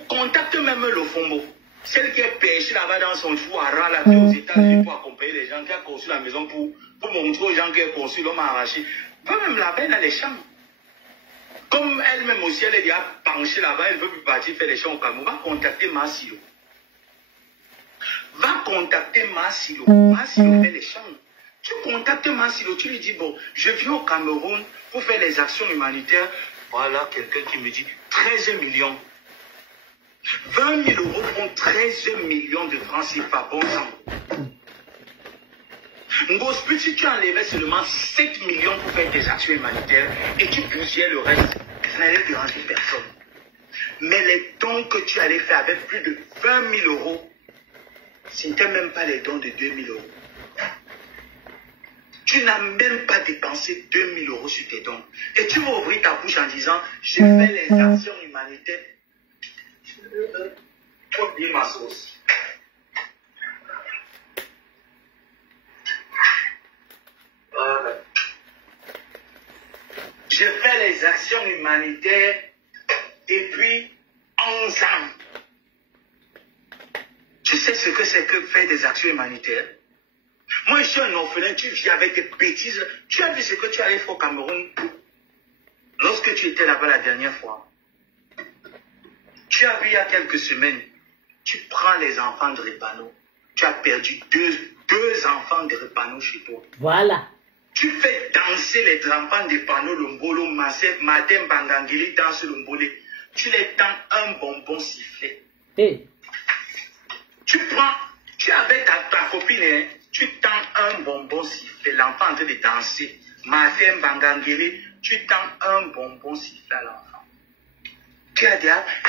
Contacte même le FOMO. Celle qui est pêchée là-bas dans son four à rang là, aux États-Unis pour accompagner les gens, qui a conçu la maison pour montrer aux gens qui a conçu l'homme arraché. Peut même là-bas, elle a les champs. Comme elle-même aussi, elle est déjà penchée là-bas, elle ne veut plus partir faire les champs au Cameroun. Va contacter Massilo. Va contacter Massilo. Massilo fait les champs. Tu contactes Massilo, tu lui dis, bon, je viens au Cameroun pour faire les actions humanitaires. Voilà quelqu'un qui me dit 13 millions. 20 000 euros font 13 millions de francs CFA. Bon sang. Ngospi, si tu enlevais seulement 7 millions pour faire des actions humanitaires et tu bousillais le reste, ça n'allait déranger personne. Mais les dons que tu allais faire avec plus de 20 000 euros, ce n'étaient même pas les dons de 2 000 euros. Tu n'as même pas dépensé 2 000 euros sur tes dons. Et tu vas ouvrir ta bouche en disant, je fais les actions humanitaires. Faut dire ma sauce. Je fais les actions humanitaires depuis 11 ans. Tu sais ce que c'est que faire des actions humanitaires? Moi, je suis un orphelin, tu vis avec des bêtises. Tu as vu ce que tu allais faire au Cameroun lorsque tu étais là-bas la dernière fois? Tu as vu il y a quelques semaines, tu prends les enfants de Repano. Tu as perdu deux enfants de Repano chez toi. Voilà. Tu fais danser les enfants de Repano, le Mbolo, Matin Bangangili danse le Mbolé. Tu les tends un bonbon sifflé. Hey. Tu es avec ta copine, hein, tu tends un bonbon sifflé. L'enfant en train de danser. Matin Bangangili, tu tends un bonbon sifflé à l'enfant. Tu as dit,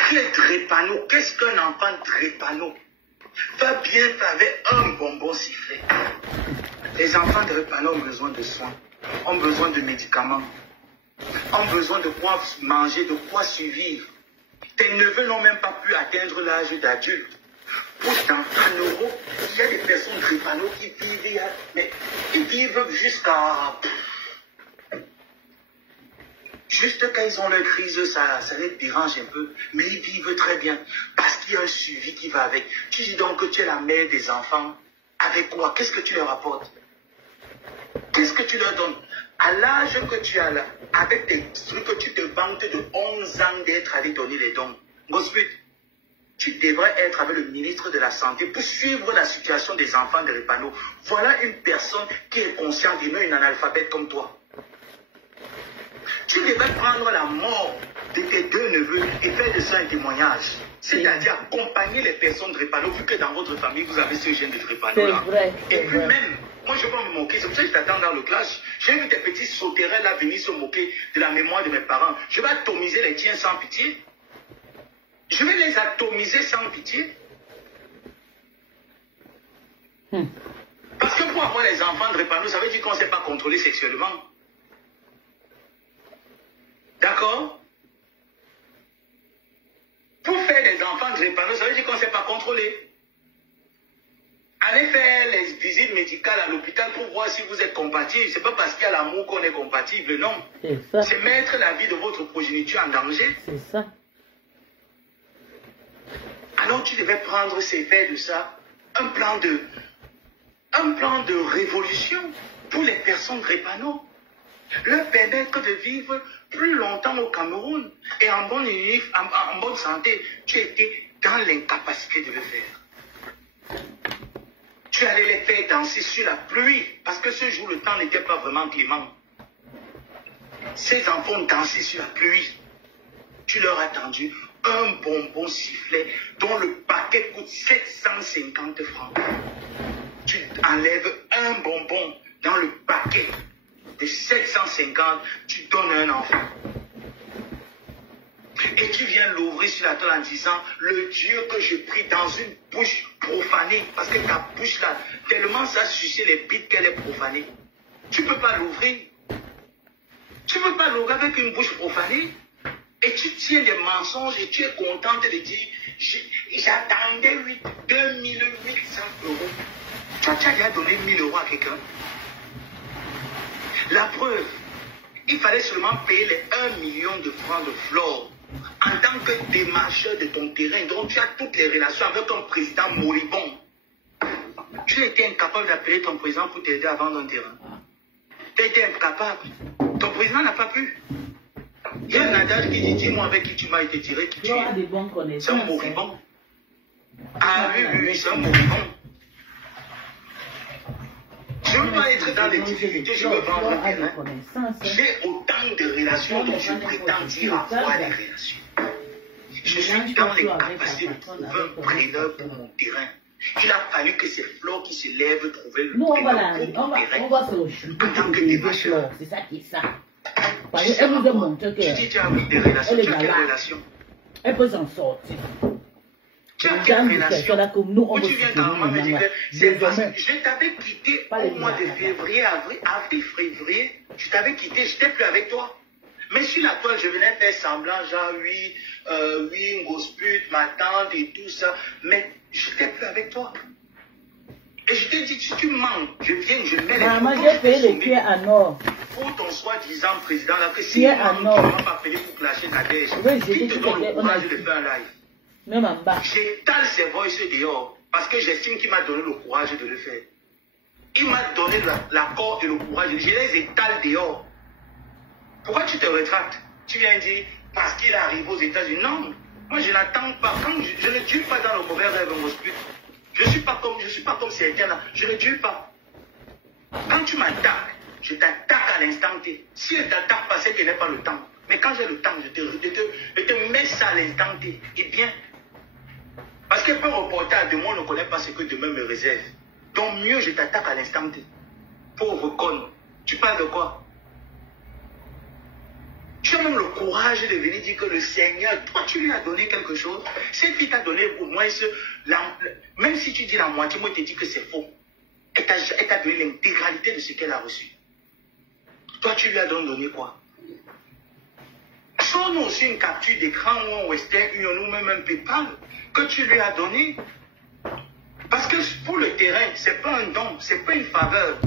qui est Drépano? Qu'est-ce qu'un enfant Drépano? Va bien avec un bonbon sifflé. Les enfants de Drépano ont besoin de soins, ont besoin de médicaments, ont besoin de quoi manger, de quoi survivre. Tes neveux n'ont même pas pu atteindre l'âge d'adulte. Pourtant, en Europe, il y a des personnes Drépano qui vivent, mais ils vivent jusqu'à... Juste quand ils ont leur crise, ça les dérange un peu, mais ils vivent très bien, parce qu'il y a un suivi qui va avec. Tu dis donc que tu es la mère des enfants, avec quoi? Qu'est-ce que tu leur apportes? Qu'est-ce que tu leur donnes? À l'âge que tu as là, avec des trucs que tu te vantes de 11 ans d'être allé donner les dons, Gospel, tu devrais être avec le ministre de la Santé pour suivre la situation des enfants de Repano. Voilà une personne qui est consciente et non une analphabète comme toi. Tu devrais prendre la mort de tes deux neveux et faire de ça un témoignage. C'est-à-dire accompagner les personnes drépano, vu que dans votre famille, vous avez ce gène de drépano C'est là. vrai. Et puis même, moi je ne vais pas me moquer, c'est pour ça que je t'attends dans le clash. J'ai vu des petits sauterelles là venir se moquer de la mémoire de mes parents. Je vais atomiser les tiens sans pitié. Je vais les atomiser sans pitié. Parce que pour avoir les enfants drépano, ça veut dire qu'on ne sait pas contrôler sexuellement. D'accord? Pour faire des enfants drépano, ça veut dire qu'on ne sait pas contrôler. Allez faire les visites médicales à l'hôpital pour voir si vous êtes compatible. Ce n'est pas parce qu'il y a l'amour qu'on est compatible, non. C'est mettre la vie de votre progéniture en danger. C'est ça. Alors tu devais prendre ces faits de ça, un plan de révolution pour les personnes drépano. Leur permettre de vivre plus longtemps au Cameroun et en bonne santé. Tu étais dans l'incapacité de le faire. Tu allais les faire danser sur la pluie parce que ce jour le temps n'était pas vraiment clément. Ces enfants dansaient sur la pluie. Tu leur as tendu un bonbon sifflet dont le paquet coûte 750 francs. Tu enlèves un bonbon dans le paquet de 750, tu donnes à un enfant. Et tu viens l'ouvrir sur la table en disant, le Dieu que je prie dans une bouche profanée, parce que ta bouche là, tellement ça suçait les bites qu'elle est profanée. Tu ne peux pas l'ouvrir. Tu ne peux pas l'ouvrir avec une bouche profanée. Et tu tiens des mensonges et tu es contente de dire, j'attendais 2800 euros. Tu as déjà donné 1000 euros à quelqu'un. La preuve, il fallait seulement payer les 1 million de francs de flore en tant que démarcheur de ton terrain. Donc tu as toutes les relations avec un président moribond. Tu étais incapable d'appeler ton président pour t'aider à vendre un terrain. Tu étais incapable. Ton président n'a pas pu. Il y a un adage qui dit, dis-moi avec qui tu m'as été tiré, qui tu es. C'est un moribond. Ah oui, c'est un moribond. Je ne veux pas être dans les difficultés, je veux vendre un terrain. J'ai autant de relations dont je prétends dire avoir des relations. Je suis dans les capacités de trouver un preneur pour mon terrain. Il a fallu que ces fleurs qui se lèvent trouvaient le preneur pour mon terrain. En tant que démarcheur. C'est ça qui est ça. Elle nous a montré que tu dis tu as des relations, tu as quelle relation? Elle peut s'en sortir. Tu as quelle relation? Où tu viens carrément me dire que c'est parce que je t'avais quitté au mois de février, février, je t'avais quitté, je n'étais plus avec toi. Mais sur la toile, je venais faire semblant, genre oui, Ngosput, ma tante et tout ça, mais je n'étais plus avec toi. Et je t'ai dit, si tu mens, je viens, je mets les maman, j'ai payé les pieds en or. Pour ton soi-disant président, là, que si tu ne m'as pas payé pour clasher Nadège, qui te donne le courage de faire un live? Même en bas. J'étale ses voices dehors, parce que j'estime qu'il m'a donné le courage de le faire. Il m'a donné l'accord et le courage, je les étale dehors. Pourquoi tu te retractes? Tu viens dire, parce qu'il arrive aux États-Unis. Non, moi je n'attends pas. Quand je ne tue pas dans le mauvais rêve au hospice. Je ne suis pas comme certains là. Je ne tue pas. Quand tu m'attaques, je t'attaque à l'instant T. Si je ne t'attaque pas, c'est qu'il n'est pas le temps. Mais quand j'ai le temps, je te mets ça à l'instant T. Et bien. Parce qu'un reporter de moi ne connaît pas ce que demain me réserve. Donc mieux, je t'attaque à l'instant T. Pauvre conne. Tu parles de quoi? Tu as même le courage de venir dire que le Seigneur, toi, tu lui as donné quelque chose. Cette fille t'a donné au moins même si tu dis la moitié, moi, je te dis que c'est faux. Elle t'a donné l'intégralité de ce qu'elle a reçu. Toi, tu lui as donné quoi? Soit nous aussi une capture d'écran ou un Western Union ou même un PayPal que tu lui as donné. Parce que pour le terrain, ce n'est pas un don, ce n'est pas une faveur.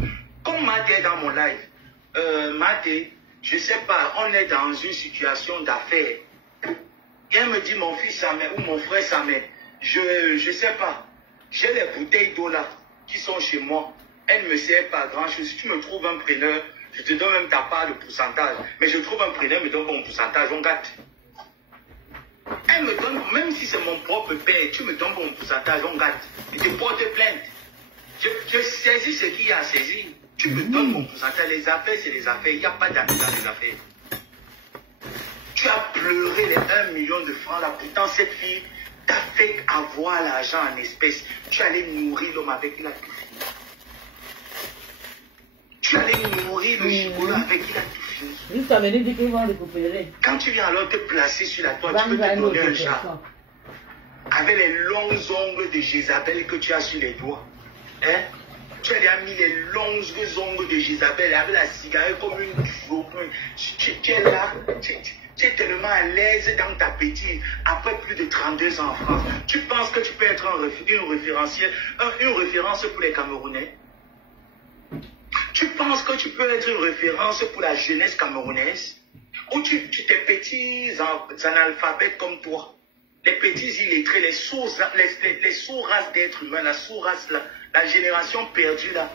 Comme Maté est dans mon live, Maté, je ne sais pas, on est dans une situation d'affaires. Et elle me dit, mon fils ça met, ou mon frère ça met. Je ne sais pas. J'ai les bouteilles d'eau là, qui sont chez moi. Elles ne me servent pas grand chose. Si tu me trouves un preneur, je te donne même ta part de pourcentage. Mais je trouve un preneur, me donne mon pourcentage, on gâte. Elle me donne, même si c'est mon propre père, tu me donnes mon pourcentage, on gâte. Et tu portes plainte. Je saisis ce qu'il y a à saisir. Tu me donnes mon pourcentage. Les affaires, c'est les affaires. Il n'y a pas d'amis dans les affaires. Tu as pleuré les 1 million de francs là. Pourtant, cette fille, t'a fait avoir l'argent en espèces. Tu allais nourrir l'homme avec qui il a tout fini. Tu allais nourrir le gigolo avec qui il a tout fini. Jusqu'à venir dire qu'ils vont récupérer. Quand tu viens alors te placer sur la toile, tu peux te donner un chat. Avec les longs ongles de Jézabel que tu as sur les doigts. Hein? Tu as déjà mis les longs ongles de Jézabel avec la cigarette comme une joue. Tu es là. Tu es tellement à l'aise dans ta petite après plus de 32 ans en France. Tu penses que tu peux être une référence pour les Camerounais? Tu penses que tu peux être une référence pour la jeunesse camerounaise? Ou tu t'es petits analphabètes comme toi? Les petits illettrés, les sous-races d'êtres humains, la sous-race, la génération perdue là.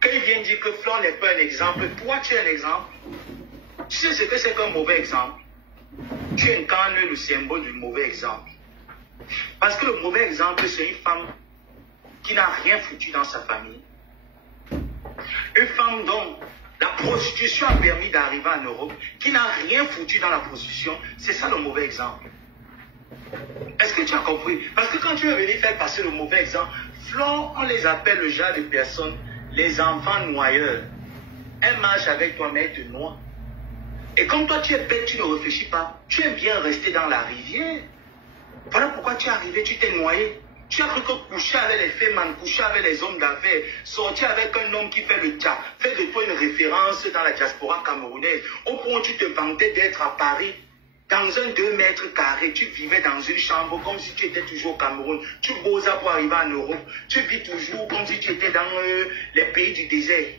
Quand ils viennent dire que Flore n'est pas un exemple, toi tu es un exemple. Tu sais ce que c'est qu'un mauvais exemple? Tu incarnes le symbole du mauvais exemple. Parce que le mauvais exemple, c'est une femme qui n'a rien foutu dans sa famille. Une femme dont la prostitution a permis d'arriver en Europe, qui n'a rien foutu dans la prostitution. C'est ça le mauvais exemple. Est-ce que tu as compris? Parce que quand tu es venu faire passer le mauvais exemple, Flore, on les appelle le genre de personnes, les enfants noyeurs. Elle marche avec toi, mais elle te noie. Et comme toi tu es bête, tu ne réfléchis pas, tu aimes bien rester dans la rivière. Voilà pourquoi tu es arrivé, tu t'es noyé. Tu as cru que coucher avec les femmes, coucher avec les hommes d'affaires, sortir avec un homme qui fait le tcha, fait de toi une référence dans la diaspora camerounaise. Au point où tu te vantais d'être à Paris, dans un 2 mètres carrés, tu vivais dans une chambre comme si tu étais toujours au Cameroun. Tu bosses pour arriver en Europe. Tu vis toujours comme si tu étais dans les pays du désert.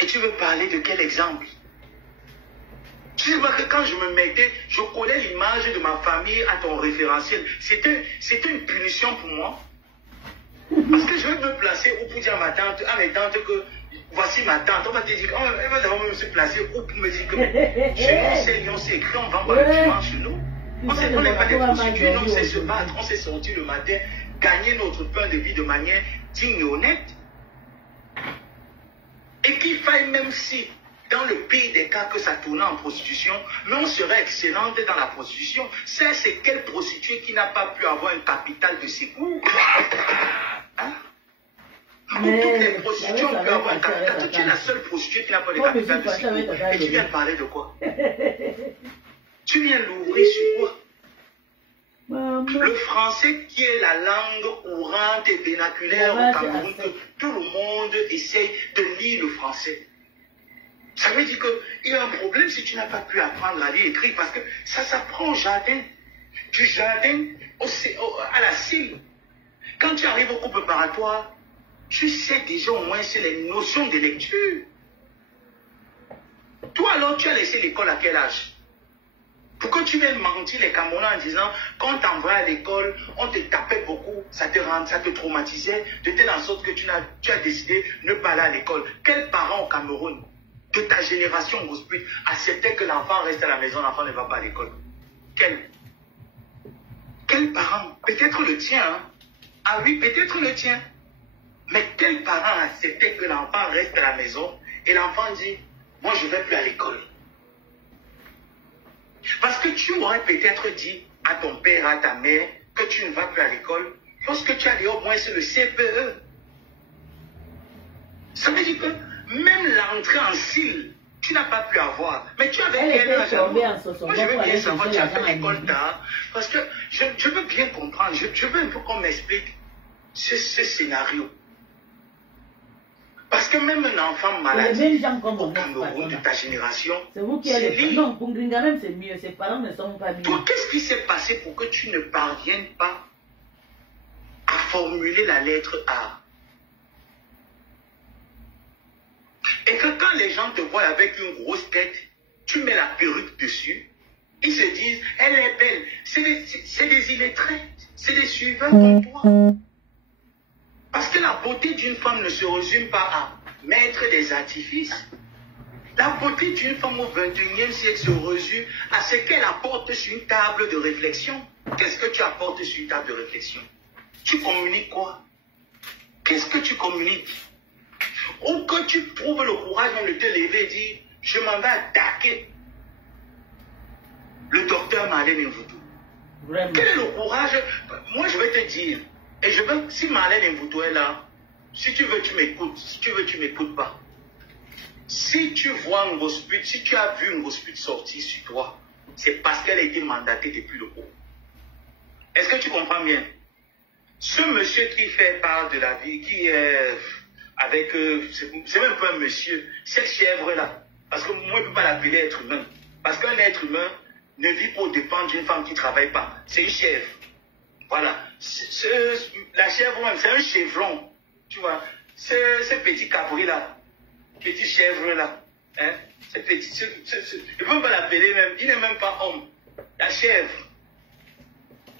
Et tu veux parler de quel exemple? Tu vois que quand je me mettais, je collais l'image de ma famille à ton référentiel. C'était une punition pour moi. Parce que je vais me placer ou pour dire à mes tantes que voici ma tante. On va te dire, elle va d'abord me se placer ou pour me dire que chez nous, c'est écrit, on va voir le dimanche chez nous. On n'est pas des prostituées, on sait se battre, on sait sortir le matin, gagner notre pain de vie de manière digne et honnête. Et qu'il faille même si, dans le pire des cas que ça tournait en prostitution, mais on serait excellente dans la prostitution. C'est quelle prostituée qui n'a pas pu avoir un capital de secours? Hein? Toutes les prostituées ont pu avoir un capital. Tu es la seule prostituée qui n'a pas de capital de secours. Et tu viens de parler de quoi? Tu viens l'ouvrir sur quoi? Le français qui est la langue courante et vernaculaire au Cameroun, que tout le monde essaye de lire le français. Ça veut dire qu'il y a un problème si tu n'as pas pu apprendre à lire et écrire, parce que ça s'apprend au jardin. Du jardin à la cime. Quand tu arrives au cours préparatoire, tu sais déjà au moins c'est les notions de lecture. Toi alors, tu as laissé l'école à quel âge? Pourquoi tu viens mentir les Camerounais en disant quand on t'envoie à l'école, on te tapait beaucoup, ça te traumatisait, de telle en sorte que tu as décidé de ne pas aller à l'école. Quels parents au Cameroun de ta génération acceptaient que l'enfant reste à la maison, l'enfant ne va pas à l'école? Quel parent? Peut-être le tien, hein? Ah oui, peut-être le tien. Mais quel parent acceptait que l'enfant reste à la maison et l'enfant dit, moi je ne vais plus à l'école? Parce que tu aurais peut-être dit à ton père, à ta mère, que tu ne vas plus à l'école lorsque tu as eu au moins le CPE. Ça veut dire que même l'entrée en CIL, tu n'as pas pu avoir. Mais tu avais quel âge? Moi, je veux bien savoir que tu as fait l'école tard. Parce que je veux bien comprendre. Je veux un peu qu'on m'explique ce scénario. Parce que même un enfant malade au Cameroun de ta génération, c'est vous qui allez. Non, pour Gringa même c'est mieux. Ses parents ne sont pas mieux. Qu'est-ce qui s'est passé pour que tu ne parviennes pas à formuler la lettre A? Et que quand les gens te voient avec une grosse tête, tu mets la perruque dessus, ils se disent, elle est belle. C'est des illettrés, c'est des suiveurs comme toi. Parce que la beauté d'une femme ne se résume pas à mettre des artifices. La beauté d'une femme au XXIe siècle se résume à ce qu'elle apporte sur une table de réflexion. Qu'est-ce que tu apportes sur une table de réflexion? Tu communiques quoi? Qu'est-ce que tu communiques? Ou que tu trouves le courage de te lever et dire, je m'en vais attaquer le docteur Marlène Mvoudou. Vraiment. Quel est le courage? Moi, je vais te dire. Et je veux, si Marlène Mvuto est là, si tu veux, tu m'écoutes. Si tu veux, tu m'écoutes pas. Si tu vois un gospel, si tu as vu un gospel sortir sur toi, c'est parce qu'elle a été mandatée depuis le haut. Est-ce que tu comprends bien? Ce monsieur qui fait part de la vie, qui est avec... c'est même pas un monsieur, cette chèvre-là. Parce que moi, je ne peux pas l'appeler être humain. Parce qu'un être humain ne vit pas au dépend d'une femme qui ne travaille pas. C'est une chèvre. Voilà. La chèvre même, c'est un chevron. Tu vois. Ce petit cabri-là. Petit chèvre-là. Hein? Ce petit... je ne peux pas l'appeler même. Il n'est même pas homme. La chèvre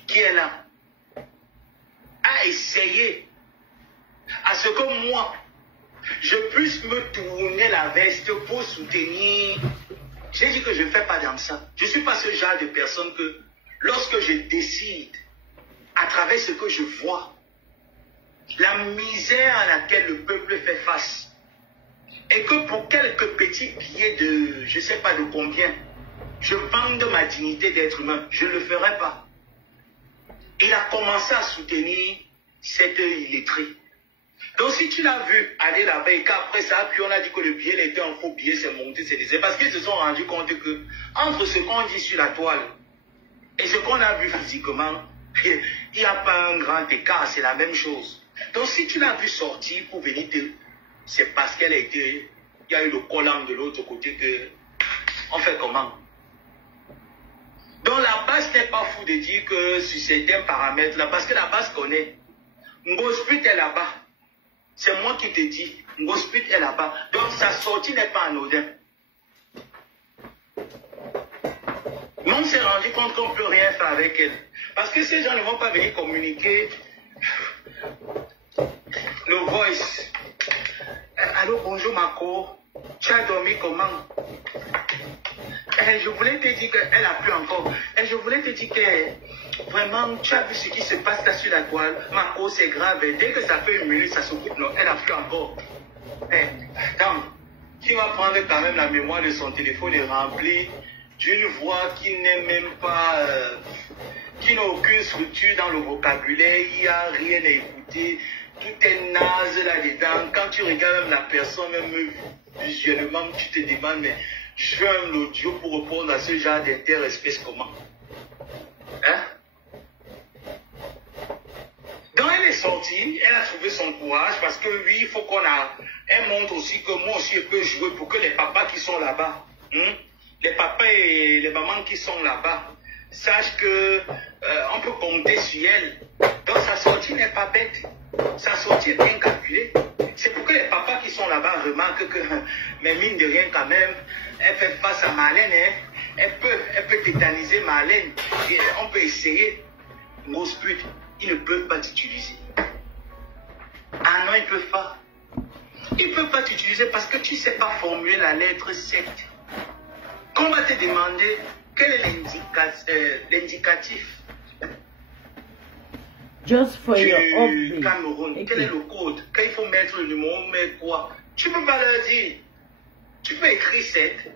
qui est là a essayé à ce que moi, je puisse me tourner la veste pour soutenir. J'ai dit que je ne fais pas dans ça. Je ne suis pas ce genre de personne que, lorsque je décide, à travers ce que je vois, la misère à laquelle le peuple fait face, et que pour quelques petits billets de, je ne sais pas de combien, je vende ma dignité d'être humain, je ne le ferai pas. Il a commencé à soutenir cette illettrée. Donc si tu l'as vu aller là-bas et qu'après ça, puis on a dit que le billet était un faux billet, c'est monté, c'est des... Parce qu'ils se sont rendus compte que entre ce qu'on dit sur la toile et ce qu'on a vu physiquement, il n'y a pas un grand écart, c'est la même chose. Donc si tu l'as vu sortir pour venir te... C'est parce qu'elle a été... Il y a eu le collant de l'autre côté que... On fait comment? Donc la base n'est pas fou de dire que sur certains paramètres là, parce que la base connaît. Ngosput est là-bas. C'est moi qui te dis, Ngosput est là-bas. Donc sa sortie n'est pas anodin. Mais on s'est rendu compte qu'on ne peut rien faire avec elle. Parce que ces gens ne vont pas venir communiquer le voice. Allô, bonjour Marco. Tu as dormi comment? Je voulais te dire qu'elle a plu encore. Je voulais te dire que vraiment, tu as vu ce qui se passe là sur la toile. Marco, c'est grave. Dès que ça fait une minute, ça se coupe. Non, elle a plu encore. Attends, qui va prendre quand même la mémoire de son téléphone et remplir d'une voix qui n'est même pas... qui n'a aucune structure dans le vocabulaire. Il n'y a rien à écouter. Tout est naze là-dedans. Quand tu regardes même la personne, même visuellement, tu te demandes, mais je fais un audio pour répondre à ce genre d'interespèce comment? Hein? Donc elle est sortie, elle a trouvé son courage parce que oui, il faut elle montre aussi que moi aussi je peux jouer pour que les papas qui sont là-bas, les papas et les mamans qui sont là-bas, sachent que on peut compter sur elle. Donc sa sortie n'est pas bête, sa sortie est bien calculée. C'est pour que les papas qui sont là-bas remarquent que, mais mine de rien quand même, elle fait face à Marlène, hein? Elle peut tétaniser Marlène. Et on peut essayer. Ngosput, ils ne peuvent pas t'utiliser. Ah non, ils ne peuvent pas. Ils ne peuvent pas t'utiliser parce que tu ne sais pas formuler la lettre 7. Quand on va te demander quel est l'indicatif Just for your du Cameroun, quel est le code, quand il faut mettre le numéro, mais quoi, tu ne peux pas leur dire. Tu peux écrire 7.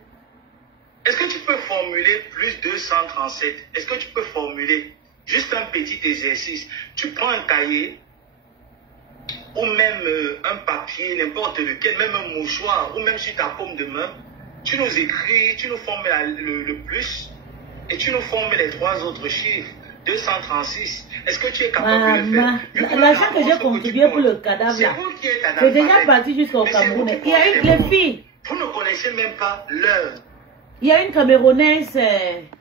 Est-ce que tu peux formuler plus 237? Est-ce que tu peux formuler juste un petit exercice? Tu prends un cahier ou même un papier, n'importe lequel, même un mouchoir ou même sur ta paume de main. Tu nous écris, tu nous formes le plus et tu nous formes les 3 autres chiffres. 236. Est-ce que tu es capable de le faire? L'argent que j'ai contribué pour le cadavre là, c'est déjà parti jusqu'au Cameroun. Il y a une, les filles. Vous ne connaissez même pas l'heure. Il y a une Camerounaise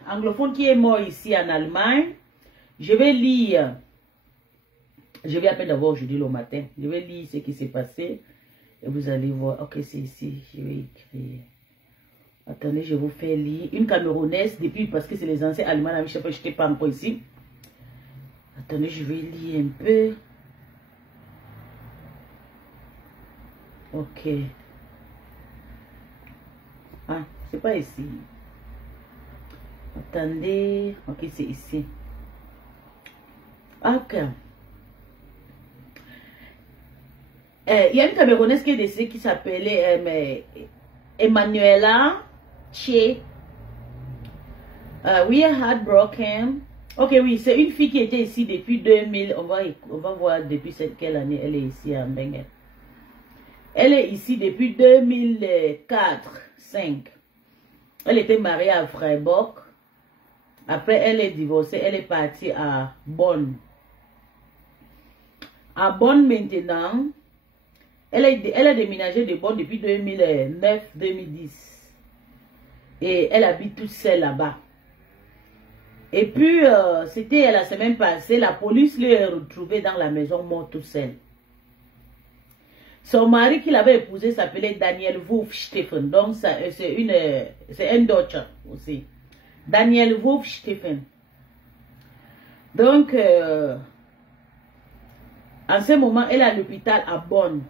anglophone qui est morte ici en Allemagne. Je vais lire. Je vais à peine d'avoir aujourd'hui le matin. Je vais lire ce qui s'est passé. Et vous allez voir. Ok, c'est ici. Je vais écrire. Attendez, je vais vous faire lire. Une Camerounaise, depuis, parce que c'est les anciens Allemands, je ne sais pas encore ici. Attendez, je vais lire un peu. Ok. Ah, c'est pas ici. Attendez. Ok, c'est ici. Ok. Il y a une Camerounaise qui est décédée qui s'appelait Emanuela Che. We are heartbroken Ok, oui, c'est une fille qui était ici depuis 2000. On va voir depuis quelle année elle est ici à Mbengue. Elle est ici depuis 2004-5. Elle était mariée à Freiburg. Après, elle est divorcée. Elle est partie à Bonn. À Bonn maintenant, elle a déménagé de Bonn depuis 2009-2010. Et elle habite toute seule là-bas. Et puis, c'était la semaine passée, la police l'a retrouvée dans la maison morte toute seule. Son mari qu'il avait épousé s'appelait Daniel Wolf-Stephen. Donc, c'est un Deutscher aussi. Daniel Wolf-Stephen. Donc, en ce moment, elle est à l'hôpital à Bonn.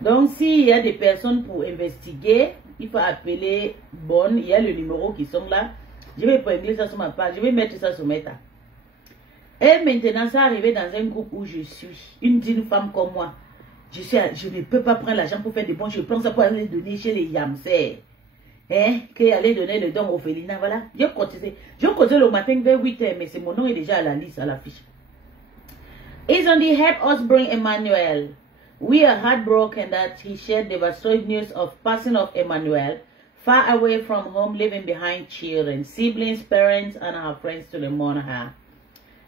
Donc, s'il y a des personnes pour investiguer, il faut appeler Bonn. Il y a le numéro qui sont là. Je vais prendre ça sur ma page. Je vais mettre ça sur Meta. Et maintenant, ça arrivé dans un groupe où je suis. Une femme comme moi. Je ne peux pas prendre l'argent pour faire des bons. Je prends ça pour aller donner chez les Yamsers. Hein? Qu'il allait donner le don au Félina. Voilà. Je cotisais le matin vers 8 h. Mais mon nom est déjà à la liste, à l'affiche. Ils ont dit, help us bring Emmanuel. We are heartbroken that he shared devastating news of passing of Emmanuel. Far away from home, leaving behind children, siblings, parents, and her friends to mourn her.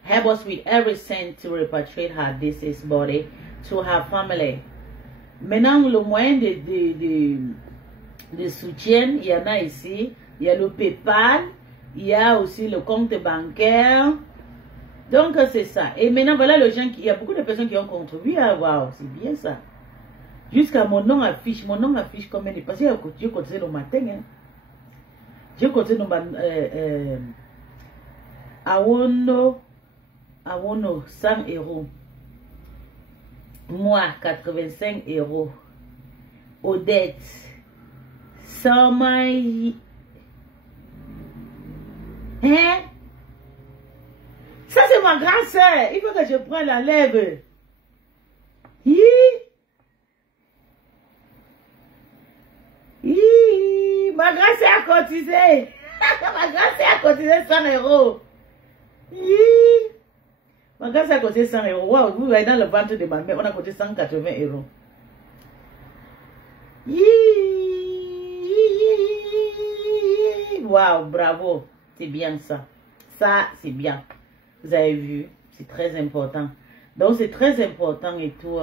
Help us with every cent to repatriate her deceased body to her family. Maintenant, le moyen de soutien, il y en a ici. Il y a le PayPal, il y a aussi le compte bancaire. Donc, c'est ça. Et maintenant, voilà le gens il y a beaucoup de personnes qui ont contribué. Ah, waouh, c'est bien ça. Jusqu'à mon nom affiche combien de... Parce que j'ai cotisé le matin. Hein. J'ai cotisé le matin. Awono, 100 €. Moi, 85 €. Odette, 100 mailles. Hein? Ça, c'est ma grande sœur. Il faut que je prenne la lèvre. Ma grande sœur a cotisé. Ma grande sœur a cotisé 100 €. Ma grande sœur a cotisé 100 €. Wow, vous voyez dans le ventre de ma mère, on a cotisé 180 €. Wow, bravo. C'est bien ça. Ça, c'est bien. Vous avez vu, c'est très important. Donc, c'est très important et tout.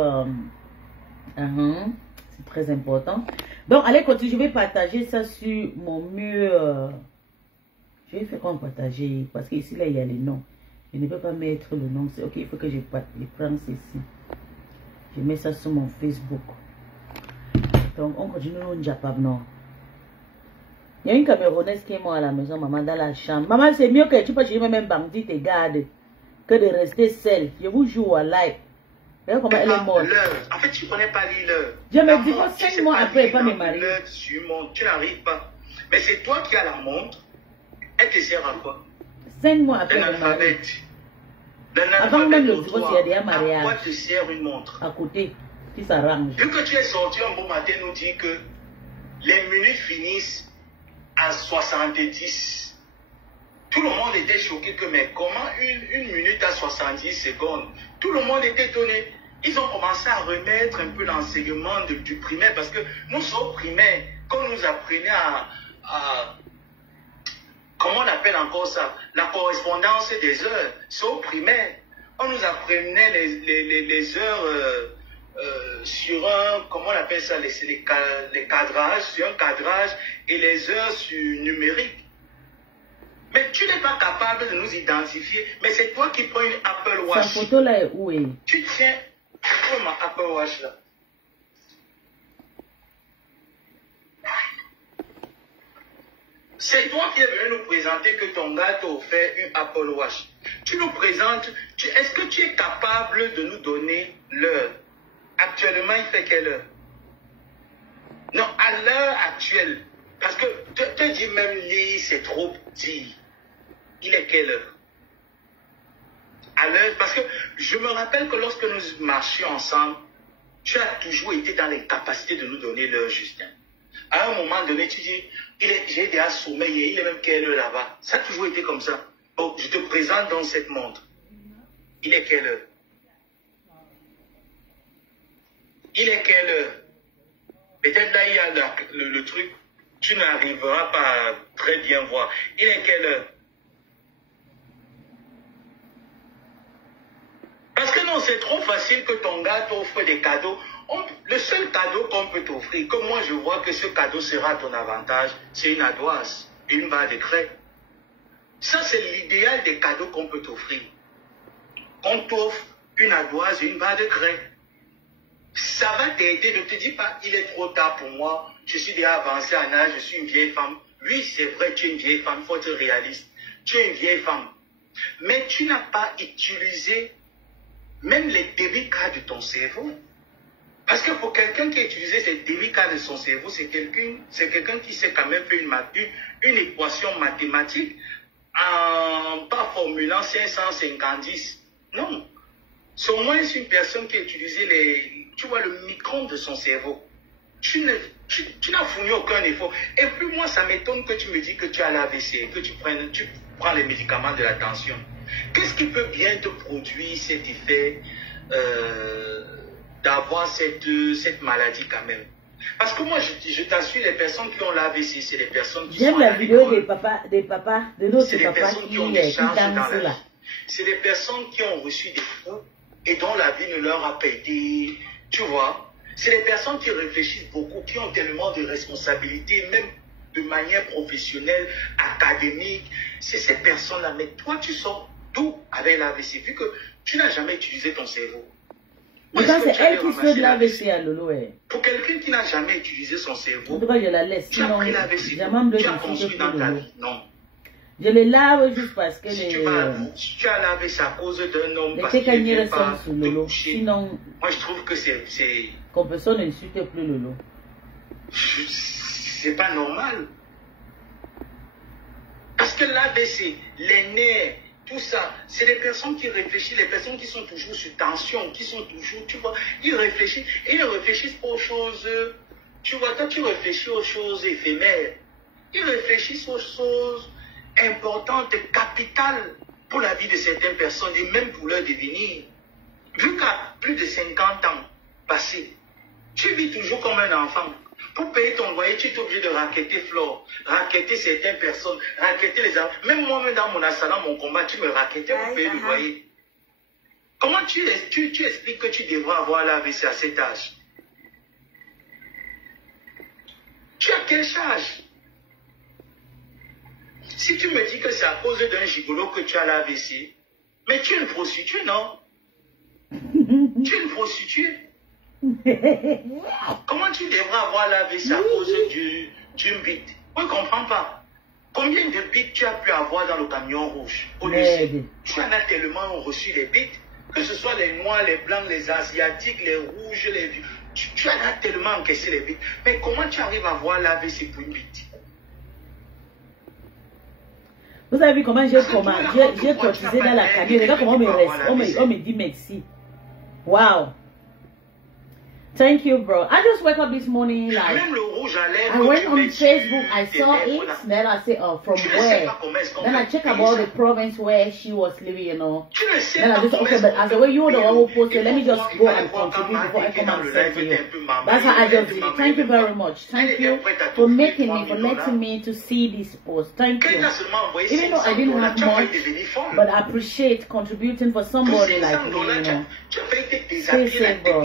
C'est très important. Donc, allez, continuer. Je vais partager ça sur mon mur. Je vais faire comment partager. Parce qu'ici, là, il y a les noms. Je ne peux pas mettre le nom. C'est ok, il faut que je prenne ceci. Je mets ça sur mon Facebook. Donc, on continue au Japon, non. Il y a une Camerounaise qui est morte à la maison, maman, dans la chambre. Maman, c'est mieux que tu peux chez même bandit et garde que de rester seule. Je vous joue à live. Regarde comment elle est morte. En fait, tu ne connais pas l'heure. Je me dis que 5 mois après, pas me marier. Tu n'arrives pas. Mais c'est toi qui as la montre. Elle te sert à quoi? 5 mois après, l'alphabet. Avant même le divorce, il y a déjà un mariage. À quoi te sert une montre? À côté, qui s'arrange. Vu que tu es sorti un bon matin, nous dit que les minutes finissent à 70. Tout le monde était choqué que, mais comment une minute à 70 secondes? Tout le monde était étonné. Ils ont commencé à remettre un peu l'enseignement du primaire parce que nous sommes primaires. Quand on nous apprenait à comment on appelle encore ça? La correspondance des heures. C'est au primaire. On nous apprenait les heures sur un, comment on appelle ça, les cadrages, sur un cadrage et les heures sur numérique. Mais tu n'es pas capable de nous identifier. Mais c'est toi qui prends une Apple Watch. Sa photo là est où est? Tu tiens, je prends ma Apple Watch là. C'est toi qui es venu nous présenter que ton gars t'a offert une Apple Watch. Tu nous présentes, est-ce que tu es capable de nous donner l'heure? Actuellement, il fait quelle heure? Non, à l'heure actuelle. Parce que te dis même lire, c'est trop petit. Il est quelle heure? À l'heure, parce que je me rappelle que lorsque nous marchions ensemble, tu as toujours été dans les capacités de nous donner l'heure, Justin. À un moment donné, tu dis, j'ai déjà sommeillé, il est même quelle heure là-bas? Ça a toujours été comme ça. Donc, je te présente dans cette montre. Il est quelle heure? Il est quelle heure? Peut-être là, il y a le truc. Tu n'arriveras pas à très bien voir. Il est quelle heure? Parce que non, c'est trop facile que ton gars t'offre des cadeaux. Le seul cadeau qu'on peut t'offrir, que moi je vois que ce cadeau sera à ton avantage, c'est une ardoise, une barre de craie. Ça, c'est l'idéal des cadeaux qu'on peut t'offrir. On t'offre une ardoise et une barre de craie. Ça va t'aider. Ne te dis pas, il est trop tard pour moi, je suis déjà avancé en âge, je suis une vieille femme. Oui, c'est vrai, tu es une vieille femme, il faut être réaliste. Tu es une vieille femme. Mais tu n'as pas utilisé même les débits cas de ton cerveau. Parce que pour quelqu'un qui a utilisé ces débits cas de son cerveau, c'est quelqu'un qui sait quand même faire une équation mathématique en pas formulant 550. Non. C'est au moins une personne qui a utilisé tu vois, le micron de son cerveau. Tu n'as fourni aucun effort. Et puis moi, ça m'étonne que tu me dis que tu as l'AVC, que tu prends les médicaments de la tension. Qu'est-ce qui peut bien te produire cet effet d'avoir cette maladie quand même? Parce que moi, je t'assure, les personnes qui ont l'AVC, c'est les personnes qui j'aime la vidéo des papas, de notre papa qui ont des charges dans la là. vie. C'est des personnes qui ont reçu des coups et dont la vie ne leur a pas été, tu vois. C'est les personnes qui réfléchissent beaucoup, qui ont tellement de responsabilités, même de manière professionnelle, académique. C'est ces personnes-là. Mais toi, tu sors d'où avec l'AVC, vu que tu n'as jamais utilisé ton cerveau. C'est elle qui fait de l'AVC à Lolo. Pour quelqu'un qui n'a jamais utilisé son cerveau, en tout cas, je la laisse. Tu as pris l'AVC, tu as construit dans ta vie. Non. Je les lave juste parce que si tu as lavé ça à cause d'un homme, parce qu'il ne vient pas te toucher. Sinon, moi je trouve que c'est... Qu'on personne n'insulte plus Lolo. C'est pas normal. Parce que l'AVC, les nerfs, tout ça, c'est les personnes qui réfléchissent, les personnes qui sont toujours sur tension, qui sont toujours, tu vois, ils réfléchissent, et ils réfléchissent aux choses, tu vois, toi tu réfléchis aux choses éphémères, ils réfléchissent aux choses importantes, capitales pour la vie de certaines personnes et même pour leur devenir. Vu qu'à plus de 50 ans passés, tu vis toujours comme un enfant. Pour payer ton loyer, tu es obligé de raqueter Flore, raqueter certaines personnes, raqueter les enfants. Même moi-même dans mon assalant, mon combat, tu me raquetais pour payer le loyer. Comment tu expliques que tu devras avoir l'AVC à cet âge? Tu as quelle charge? Si tu me dis que c'est à cause d'un gigolo que tu as l'AVC, mais tu es une prostituée, non? Tu es une prostituée. Comment tu devras avoir l'AVC à cause d'une bite? Je ne comprends pas. Combien de bites tu as pu avoir dans le camion rouge au lycée? Tu en as tellement reçu les bites, que ce soit les noirs, les blancs, les asiatiques, les rouges, les vieux. Tu en as tellement encaissé les bites. Mais comment tu arrives à avoir l'AVC pour une bite? Vous avez vu comment j'ai cotisé dans la cabine? Regarde comment on me dit merci. Wow. Thank you, bro. I just woke up this morning, like, I went on Facebook, I saw it, then I said, oh, from where? Then I checked about the province where she was living, you know. Then I just, okay, but as the way you were the one who posted, let me just go and contribute before I come and send to you. That's how I just did it. Thank you very much. Thank you for making me, for letting me to see this post. Thank you. Even though I didn't have much, but I appreciate contributing for somebody like me, you know. Stay safe, bro.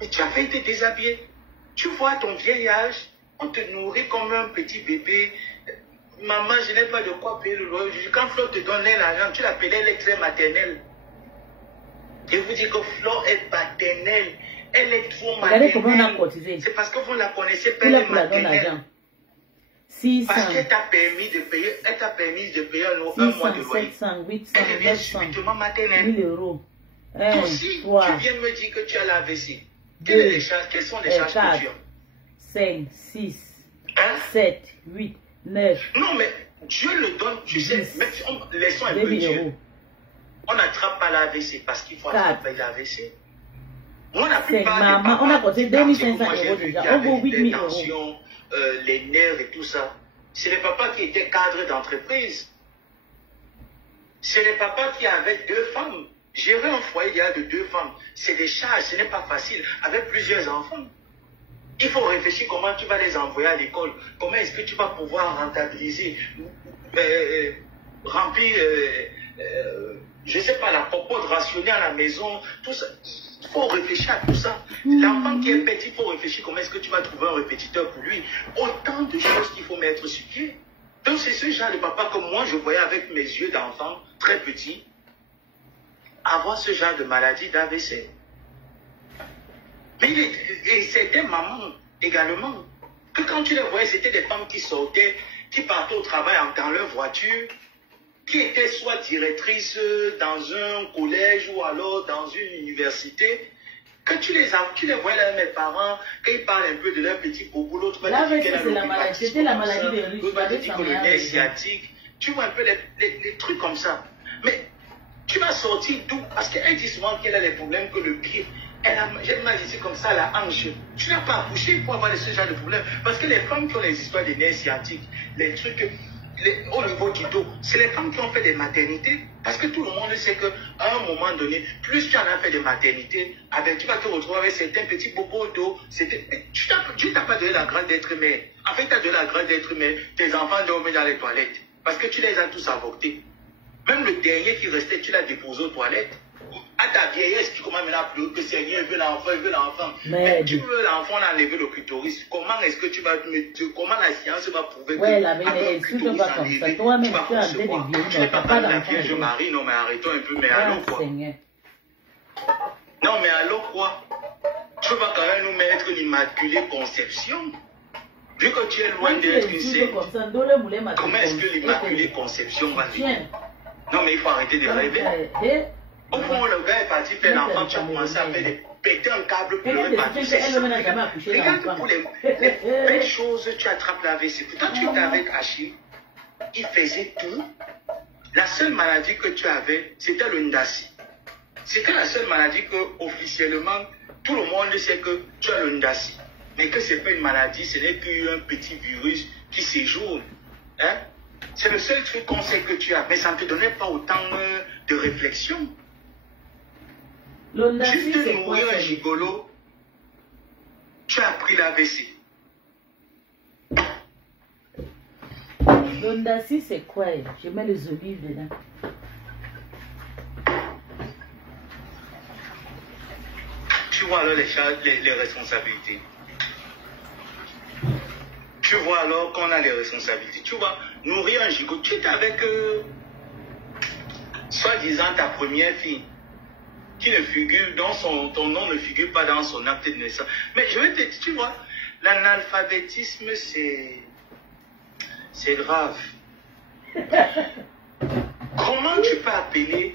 Mais tu as fait été déshabillé. Tu vois ton vieil âge, on te nourrit comme un petit bébé. Maman, je n'ai pas de quoi payer le loyer. Quand Flo te donnait l'argent, tu l'appelais l'extrait maternel. Je vous dis que Flo est paternelle. Elle est trop maternelle. C'est parce que vous ne la connaissez pas, elle est maternelle. Parce qu'elle t'a permis de payer, un mois de loyer. 700, 800, elle devient subitement maternelle. 1000 €. Toi aussi, tu viens me dire que tu as l'AVC. Quelles sont les charges que tu as? 5, 6, 7, 8, 9. Non, mais Dieu le donne, tu sais, laissons un peu Dieu. On n'attrape pas l'AVC parce qu'il faut attraper l'AVC. On a plus pas on a coté 2500 € déjà. On vaut 8000 €. Les nerfs et tout ça. C'est les papas qui étaient cadres d'entreprise. C'est le papa qui avait 2 femmes. Gérer un foyer de 2 femmes, c'est des charges, ce n'est pas facile, avec plusieurs enfants. Il faut réfléchir comment tu vas les envoyer à l'école, comment est-ce que tu vas pouvoir rentabiliser, remplir, je ne sais pas, la popote rationnée à la maison, tout ça. Il faut réfléchir à tout ça. L'enfant qui est petit, il faut réfléchir comment est-ce que tu vas trouver un répétiteur pour lui. Autant de choses qu'il faut mettre sur pied. Donc c'est ce genre de papa que moi je voyais avec mes yeux d'enfant, très petit, avoir ce genre de maladie d'AVC. Mais c'était maman également. Que quand tu les voyais, c'était des femmes qui sortaient, qui partaient au travail dans leur voiture, qui étaient soit directrices dans un collège ou alors dans une université. Que tu les voyais là, mes parents, quand ils parlent un peu de leur petit bobo, l'autre va dire qu'elle a le maladie, c'était la maladie de riche, l'autre va dire que le nerf sciatique. Tu vois un peu les trucs comme ça. Mais tu vas sortir d'où? Parce qu'elle dit souvent qu'elle a les problèmes que le pied. J'ai mal ici comme ça, la hanche. Tu n'as pas accouché pour avoir ce genre de problème. Parce que les femmes qui ont les histoires des nerfs sciatiques, les trucs au niveau du dos, c'est les femmes qui ont fait des maternités. Parce que tout le monde sait qu'à un moment donné, plus tu en as fait des maternités, tu vas te retrouver avec certains petits bobos au dos. Tu n'as pas donné la grâce d'être mère. En fait, tu as donné la grâce d'être mère. Tes enfants dorment dans les toilettes. Parce que tu les as tous avortés. Même le dernier qui restait, tu l'as déposé aux toilettes. À ta vieillesse, tu commences maintenant à pleurer que Seigneur veut l'enfant, il veut l'enfant. Mais tu veux l'enfant, on a enlevé le clitoris. Comment est-ce que tu vas comment la science va prouver que le clitoris enlevé, tu vas concevoir? Tu n'es pas comme la Vierge Marie, non mais arrêtons un peu, mais allô quoi? Non mais allô quoi? Tu vas quand même nous mettre l'Immaculée Conception? Vu que tu es loin d'être une sainte, comment est-ce que l'Immaculée Conception va venir? Non mais il faut arrêter de rêver. Au moment où le gars est parti faire l'enfant, tu as commencé à faire péter un câble, pleurer partout. Regarde pour les belles choses, tu attrapes l'AVC. Pourtant, tu étais avec Achille. Il faisait tout. La seule maladie que tu avais, c'était le Ndassi. C'était la seule maladie que, officiellement, tout le monde sait que tu as le Ndassi. Mais que ce n'est pas une maladie, ce n'est qu'un petit virus qui séjourne. Hein? C'est le seul truc qu'on sait que tu as. Mais ça ne te donnait pas autant de réflexion. Juste nourrir un gigolo, tu as pris l'AVC. L'ondassi, c'est quoi? Je mets les olives dedans. Tu vois alors les responsabilités. Tu vois alors qu'on a les responsabilités. Tu vois, nourrir un gigolo. Tu es avec, soi-disant, ta première fille. Qui ne figure dans ton nom ne figure pas dans son acte de naissance. Mais je vais te dire, tu vois, l'analphabétisme, c'est grave. Comment tu peux appeler,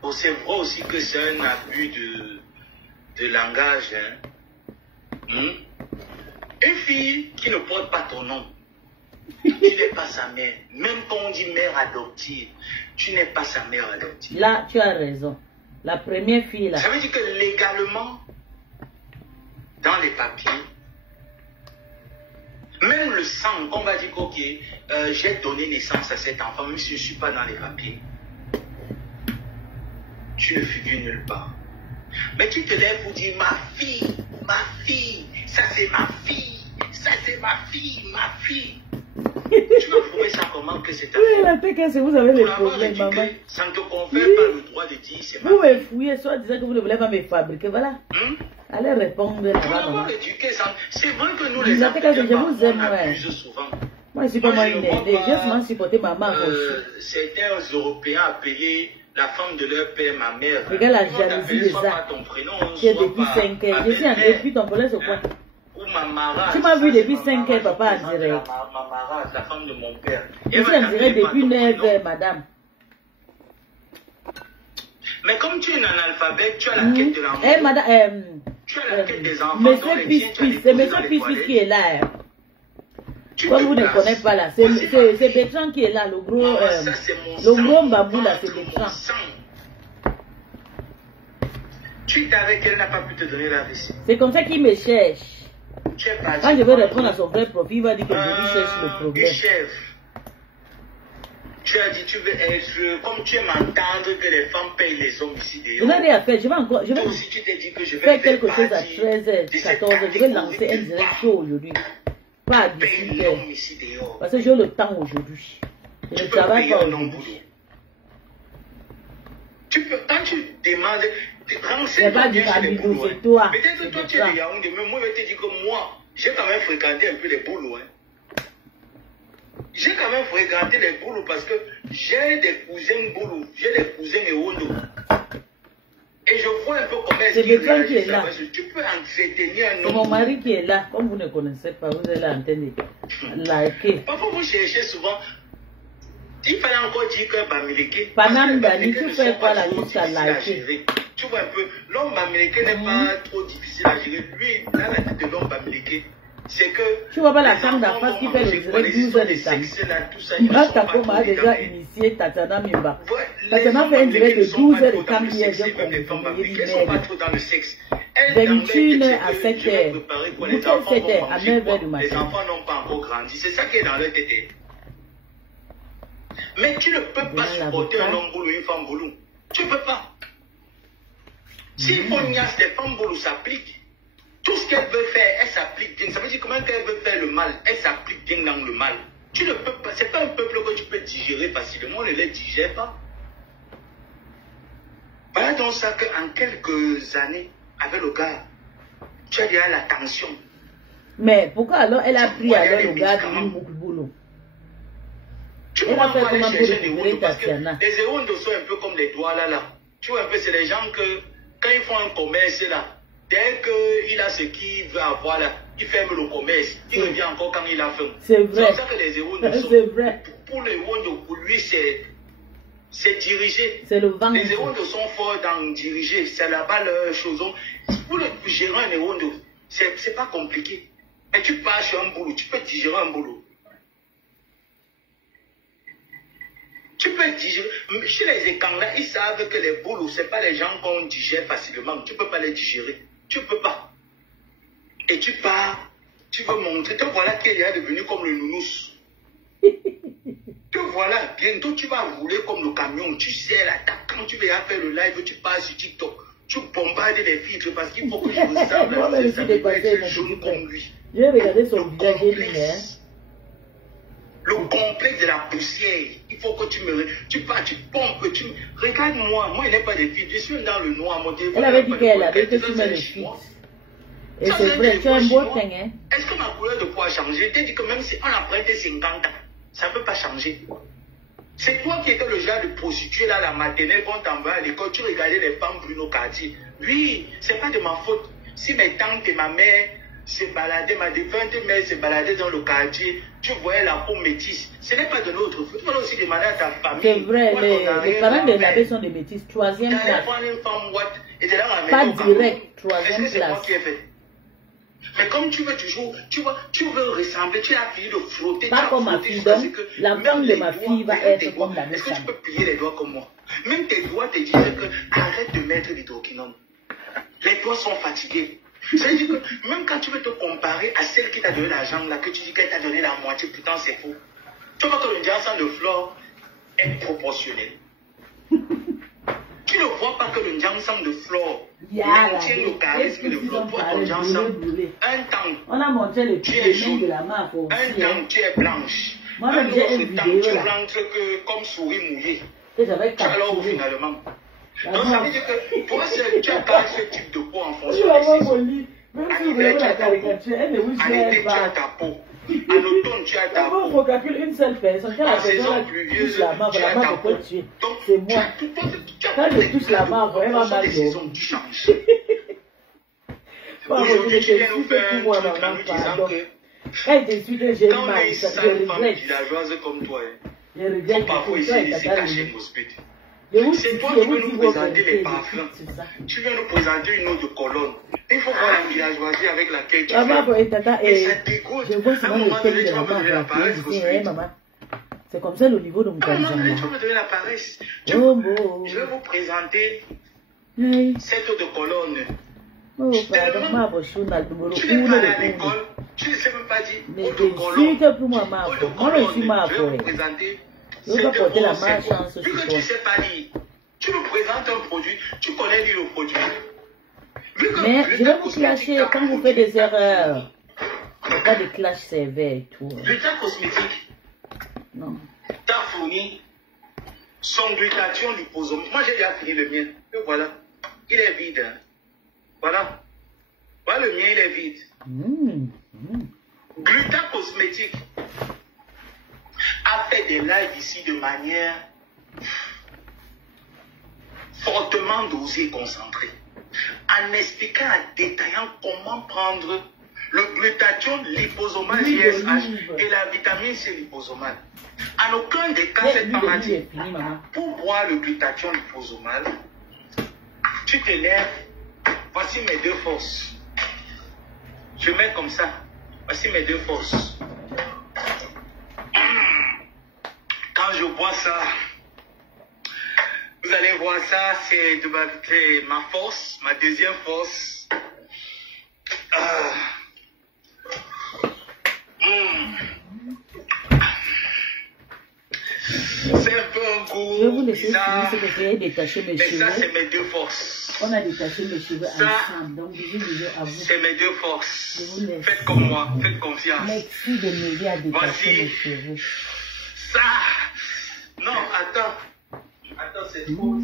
oh, c'est vrai aussi que c'est un abus de langage, hein? Une fille qui ne porte pas ton nom, tu n'es pas sa mère. Même quand on dit mère adoptive, tu n'es pas sa mère adoptive. Là, tu as raison. La première fille, là. Ça veut dire que légalement, dans les papiers, même le sang, on va dire ok, j'ai donné naissance à cet enfant, même si je ne suis pas dans les papiers. Tu ne figures nulle part. Mais tu te lèves pour dire ma fille, ça c'est ma fille, ça c'est ma fille, ma fille. Tu vas prouver ça comment que c'est ta fille. Oui, la tête, c'est vous avez les problèmes, maman. Ça ne te confère pas le droit de dire c'est ma fille. Vous me fouillez, soit disant que vous ne voulez pas me fabriquer, voilà. Allez répondre là-bas. Pour avoir éduqué, c'est vrai que nous les Africains, je vous aime, on abuse souvent. Moi, je suis pas une aidée. J'ai seulement supporté maman. Certains Européens appelaient la femme de leur père ma mère. Regarde la jalousie de ça. Qui est depuis 5 ans. Je suis en depuis ton collège au point. Tu m'as vu depuis 5 heures, papa, en direct. La femme de mon père. Je suis en direct depuis 9 heures, madame. Mais comme tu es un analphabète, tu as la quête de l'enfant. Eh, madame, tu as la quête des enfants. Monsieur Pis, c'est monsieur Pis qui est là. Comme vous ne connaissez pas là, c'est Bertrand qui est là, le gros bambou là, c'est Bertrand. Tu es avec elle, n'a pas pu te donner la vessie. C'est comme ça qu'il me cherche. Quand je vais répondre à son vrai profil, il va dire que je lui cherche le problème. Tu as dit, tu veux être, comme tu aimes entendre que les femmes payent les hommes ici dehors. On a rien à faire. Je vais encore, je vais aussi, tu t'es dit que je vais faire quelque chose à 13h, 14h. Je vais lancer un direct show aujourd'hui. Pas à 18h. Parce que j'ai le temps aujourd'hui. Je ne travaille pas aujourd'hui. Tu peux, quand tu demandes, renseigne-toi bien chez les boulots. C'est toi. Peut-être que toi, tu es de Yaoundé, mais moi, je te dis que moi, j'ai quand même fréquenté un peu les boulots. J'ai quand même fréquenté les boulots parce que j'ai des cousins boulot, j'ai des cousins et Ondo. Et je vois un peu comment est-ce qu'ils réagissent là. Tu peux entretenir un homme. C'est mon mari qui est là. Comme vous ne connaissez pas, vous allez entendre. Liker. Parfois, vous cherchez souvent. Il fallait encore dire que Bamileke. Panam Dani, tu fais quoi la liste à liker? Tu vois un peu, l'homme Bamileke n'est pas trop difficile à gérer. Lui, dans la tête de l'homme Bamileke, c'est que. Tu vois pas la chambre d'affaires qui fait le direct 12 heures de temps. Matako a déjà initié Tatana Mimba. Tatana fait un direct de 12 heures de temps hier. Elles sont pas trop dans le sexe. 21h à 7h. 7h à 9h du matin. Les enfants n'ont pas encore grandi. C'est ça qui est dans leur tête. Mais tu ne peux pas supporter un homme boulot, une femme boulot. Tu ne peux pas. S'il faut une niasse, les femmes boulot s'appliquent. Tout ce qu'elle veut faire, elle s'applique bien. Ça veut dire comment qu'elle veut faire le mal, elle s'applique bien dans le mal. Tu ne peux pas, c'est pas un peuple que tu peux digérer facilement, on ne les digère pas. Voilà donc ça qu'en quelques années, avec le gars, tu as déjà la tension. Mais pourquoi alors elle a pris alors le gars du boulot? Tu peux pas aller chercher des Ewondo parce que les Ewondo sont un peu comme les doigts là. Tu vois un peu, c'est les gens que, quand ils font un commerce là, dès qu'il a ce qu'il veut avoir là, il ferme le commerce. Il revient encore quand il a faim. C'est vrai. C'est ça que les Ewondo sont. C'est vrai. Pour les Ewondo, pour lui, c'est diriger. C'est le ventre. Les Ewondo sont forts dans diriger. C'est là-bas leur chose. Pour le gérer un Ewondo, c'est pas compliqué. Et tu pars sur un boulot, tu peux digérer un boulot. Tu peux digérer. Chez les écans-là, ils savent que les boulots, ce n'est pas les gens qu'on digère facilement. Tu ne peux pas les digérer. Tu ne peux pas. Et tu pars, tu veux montrer. Te voilà qui est devenu comme le nounous. Te voilà, bientôt tu vas rouler comme le camion. Tu sais, là, quand tu vas faire le live, tu pars sur TikTok. Tu bombardes les filtres parce qu'il faut que je ressemble à être jaune comme lui. Je vais regarder son visage. Le complexe de la poussière, il faut que tu pars, tu pompes, regarde-moi, moi il n'y a pas de filtre, je suis dans le noir, mon téléphone. Elle avait dit qu'elle avait que tu mets le filtre. Et c'est vrai, tu as un beau teint, hein. Est-ce que ma couleur de peau a changé? Je t'ai dit que même si on a prêté 50 ans, ça ne peut pas changer. C'est toi qui étais le genre de prostituée là, la maternelle, quand t'envoie à l'école, tu regardais les femmes Bruno Cartier. Oui, c'est pas de ma faute. Si mes tantes et ma mère se baladaient, ma défunte mère se baladait dans le quartier, tu voyais la peau métisse. Ce n'est pas de notre faute. Tu vas aussi demander à ta famille. C'est vrai, les parents de l'abbé sont des métisses. Troisième classe. Pas direct, troisième classe. Mais comme tu veux toujours, tu veux ressembler, tu as fini de frotter. Pas comme ma fille, donc la femme de ma fille va être comme la mienne. Est-ce que tu peux plier les doigts comme moi? Même tes doigts te disent que arrête de mettre l'hydroquinone. Les doigts sont fatigués. C'est-à-dire que même quand tu veux te comparer à celle qui t'a donné l'argent, là, que tu dis qu'elle t'a donné la moitié, pourtant c'est faux. Tu vois que le diamant de flore est proportionnel. Tu ne vois pas que le diamant de flore maintient le charisme de flore. Toi, ton diamant, un temps, on a montré le tu es jaune, de la main aussi, un temps, tu es blanche. Moi, un j'ai autre temps, tu rentres comme souris mouillée. Tu alors finalement. Donc ça veut dire que toi, tu as ce type de peau en fonction des même si vous voulez la caricature, elle ne vous gère pas. Tu as ta peau. En automne, tu as ta peau. On calcule une seule personne. Quand la personne touche la main, la main peut te tuer. C'est moi. Quand je touche la main, elle va mal. Tu changes. Aujourd'hui, tu viens nous faire un truc en nous disant que quand on est une sale femme villageoise comme toi, il faut parfois essayer de se cacher nos spécialités. C'est toi qui veux nous présenter les parfums. Tu viens nous présenter une autre colonne. Il faut voir la villageoisie avec laquelle tu viens. Et ça dégoûte. À un moment donné, tu vas me donner la paresse. C'est comme ça le niveau de mon À un moment donné, tu vas me donner la paresse. Je vais vous présenter cette autre colonne. Tu n'es pas allé à l'école. Tu ne sais même pas dire autre colonne. Je vais vous présenter Je vais porter la malchance. Vu que tu ne sais pas lire, tu nous présentes un produit, tu connais lire le produit. Mais je vais vous clasher quand vous faites des erreurs. Il n'y a pas de clash sévère et tout. Gluta cosmétique. Non. T'as fourni son glutathion liposome. Moi j'ai déjà fini le mien. Et voilà. Il est vide. Hein. Voilà. Voilà le mien, il est vide. Gluta cosmétique a fait des lives ici de manière fortement dosée et concentrée. En expliquant, en détaillant comment prendre le glutathion liposomal GSH et la vitamine C liposomale. En aucun des cas, cette femme a dit, pour boire le glutathion liposomal, tu te lèves, voici mes deux forces. Je mets comme ça, voici mes deux forces. Quand je bois ça, vous allez voir ça, c'est ma force, ma deuxième force. C'est un peu un goût. Je vais vous laisser finir ce que j'ai détaché mes cheveux. Mais ça, c'est mes deux forces. On a détaché mes cheveux ensemble. Donc, je disais à vous. C'est mes deux forces. Je vous laisse. Faites comme moi, faites confiance. Merci de m'aider à détacher mes cheveux. Ça. Non, attends. Attends, c'est trop.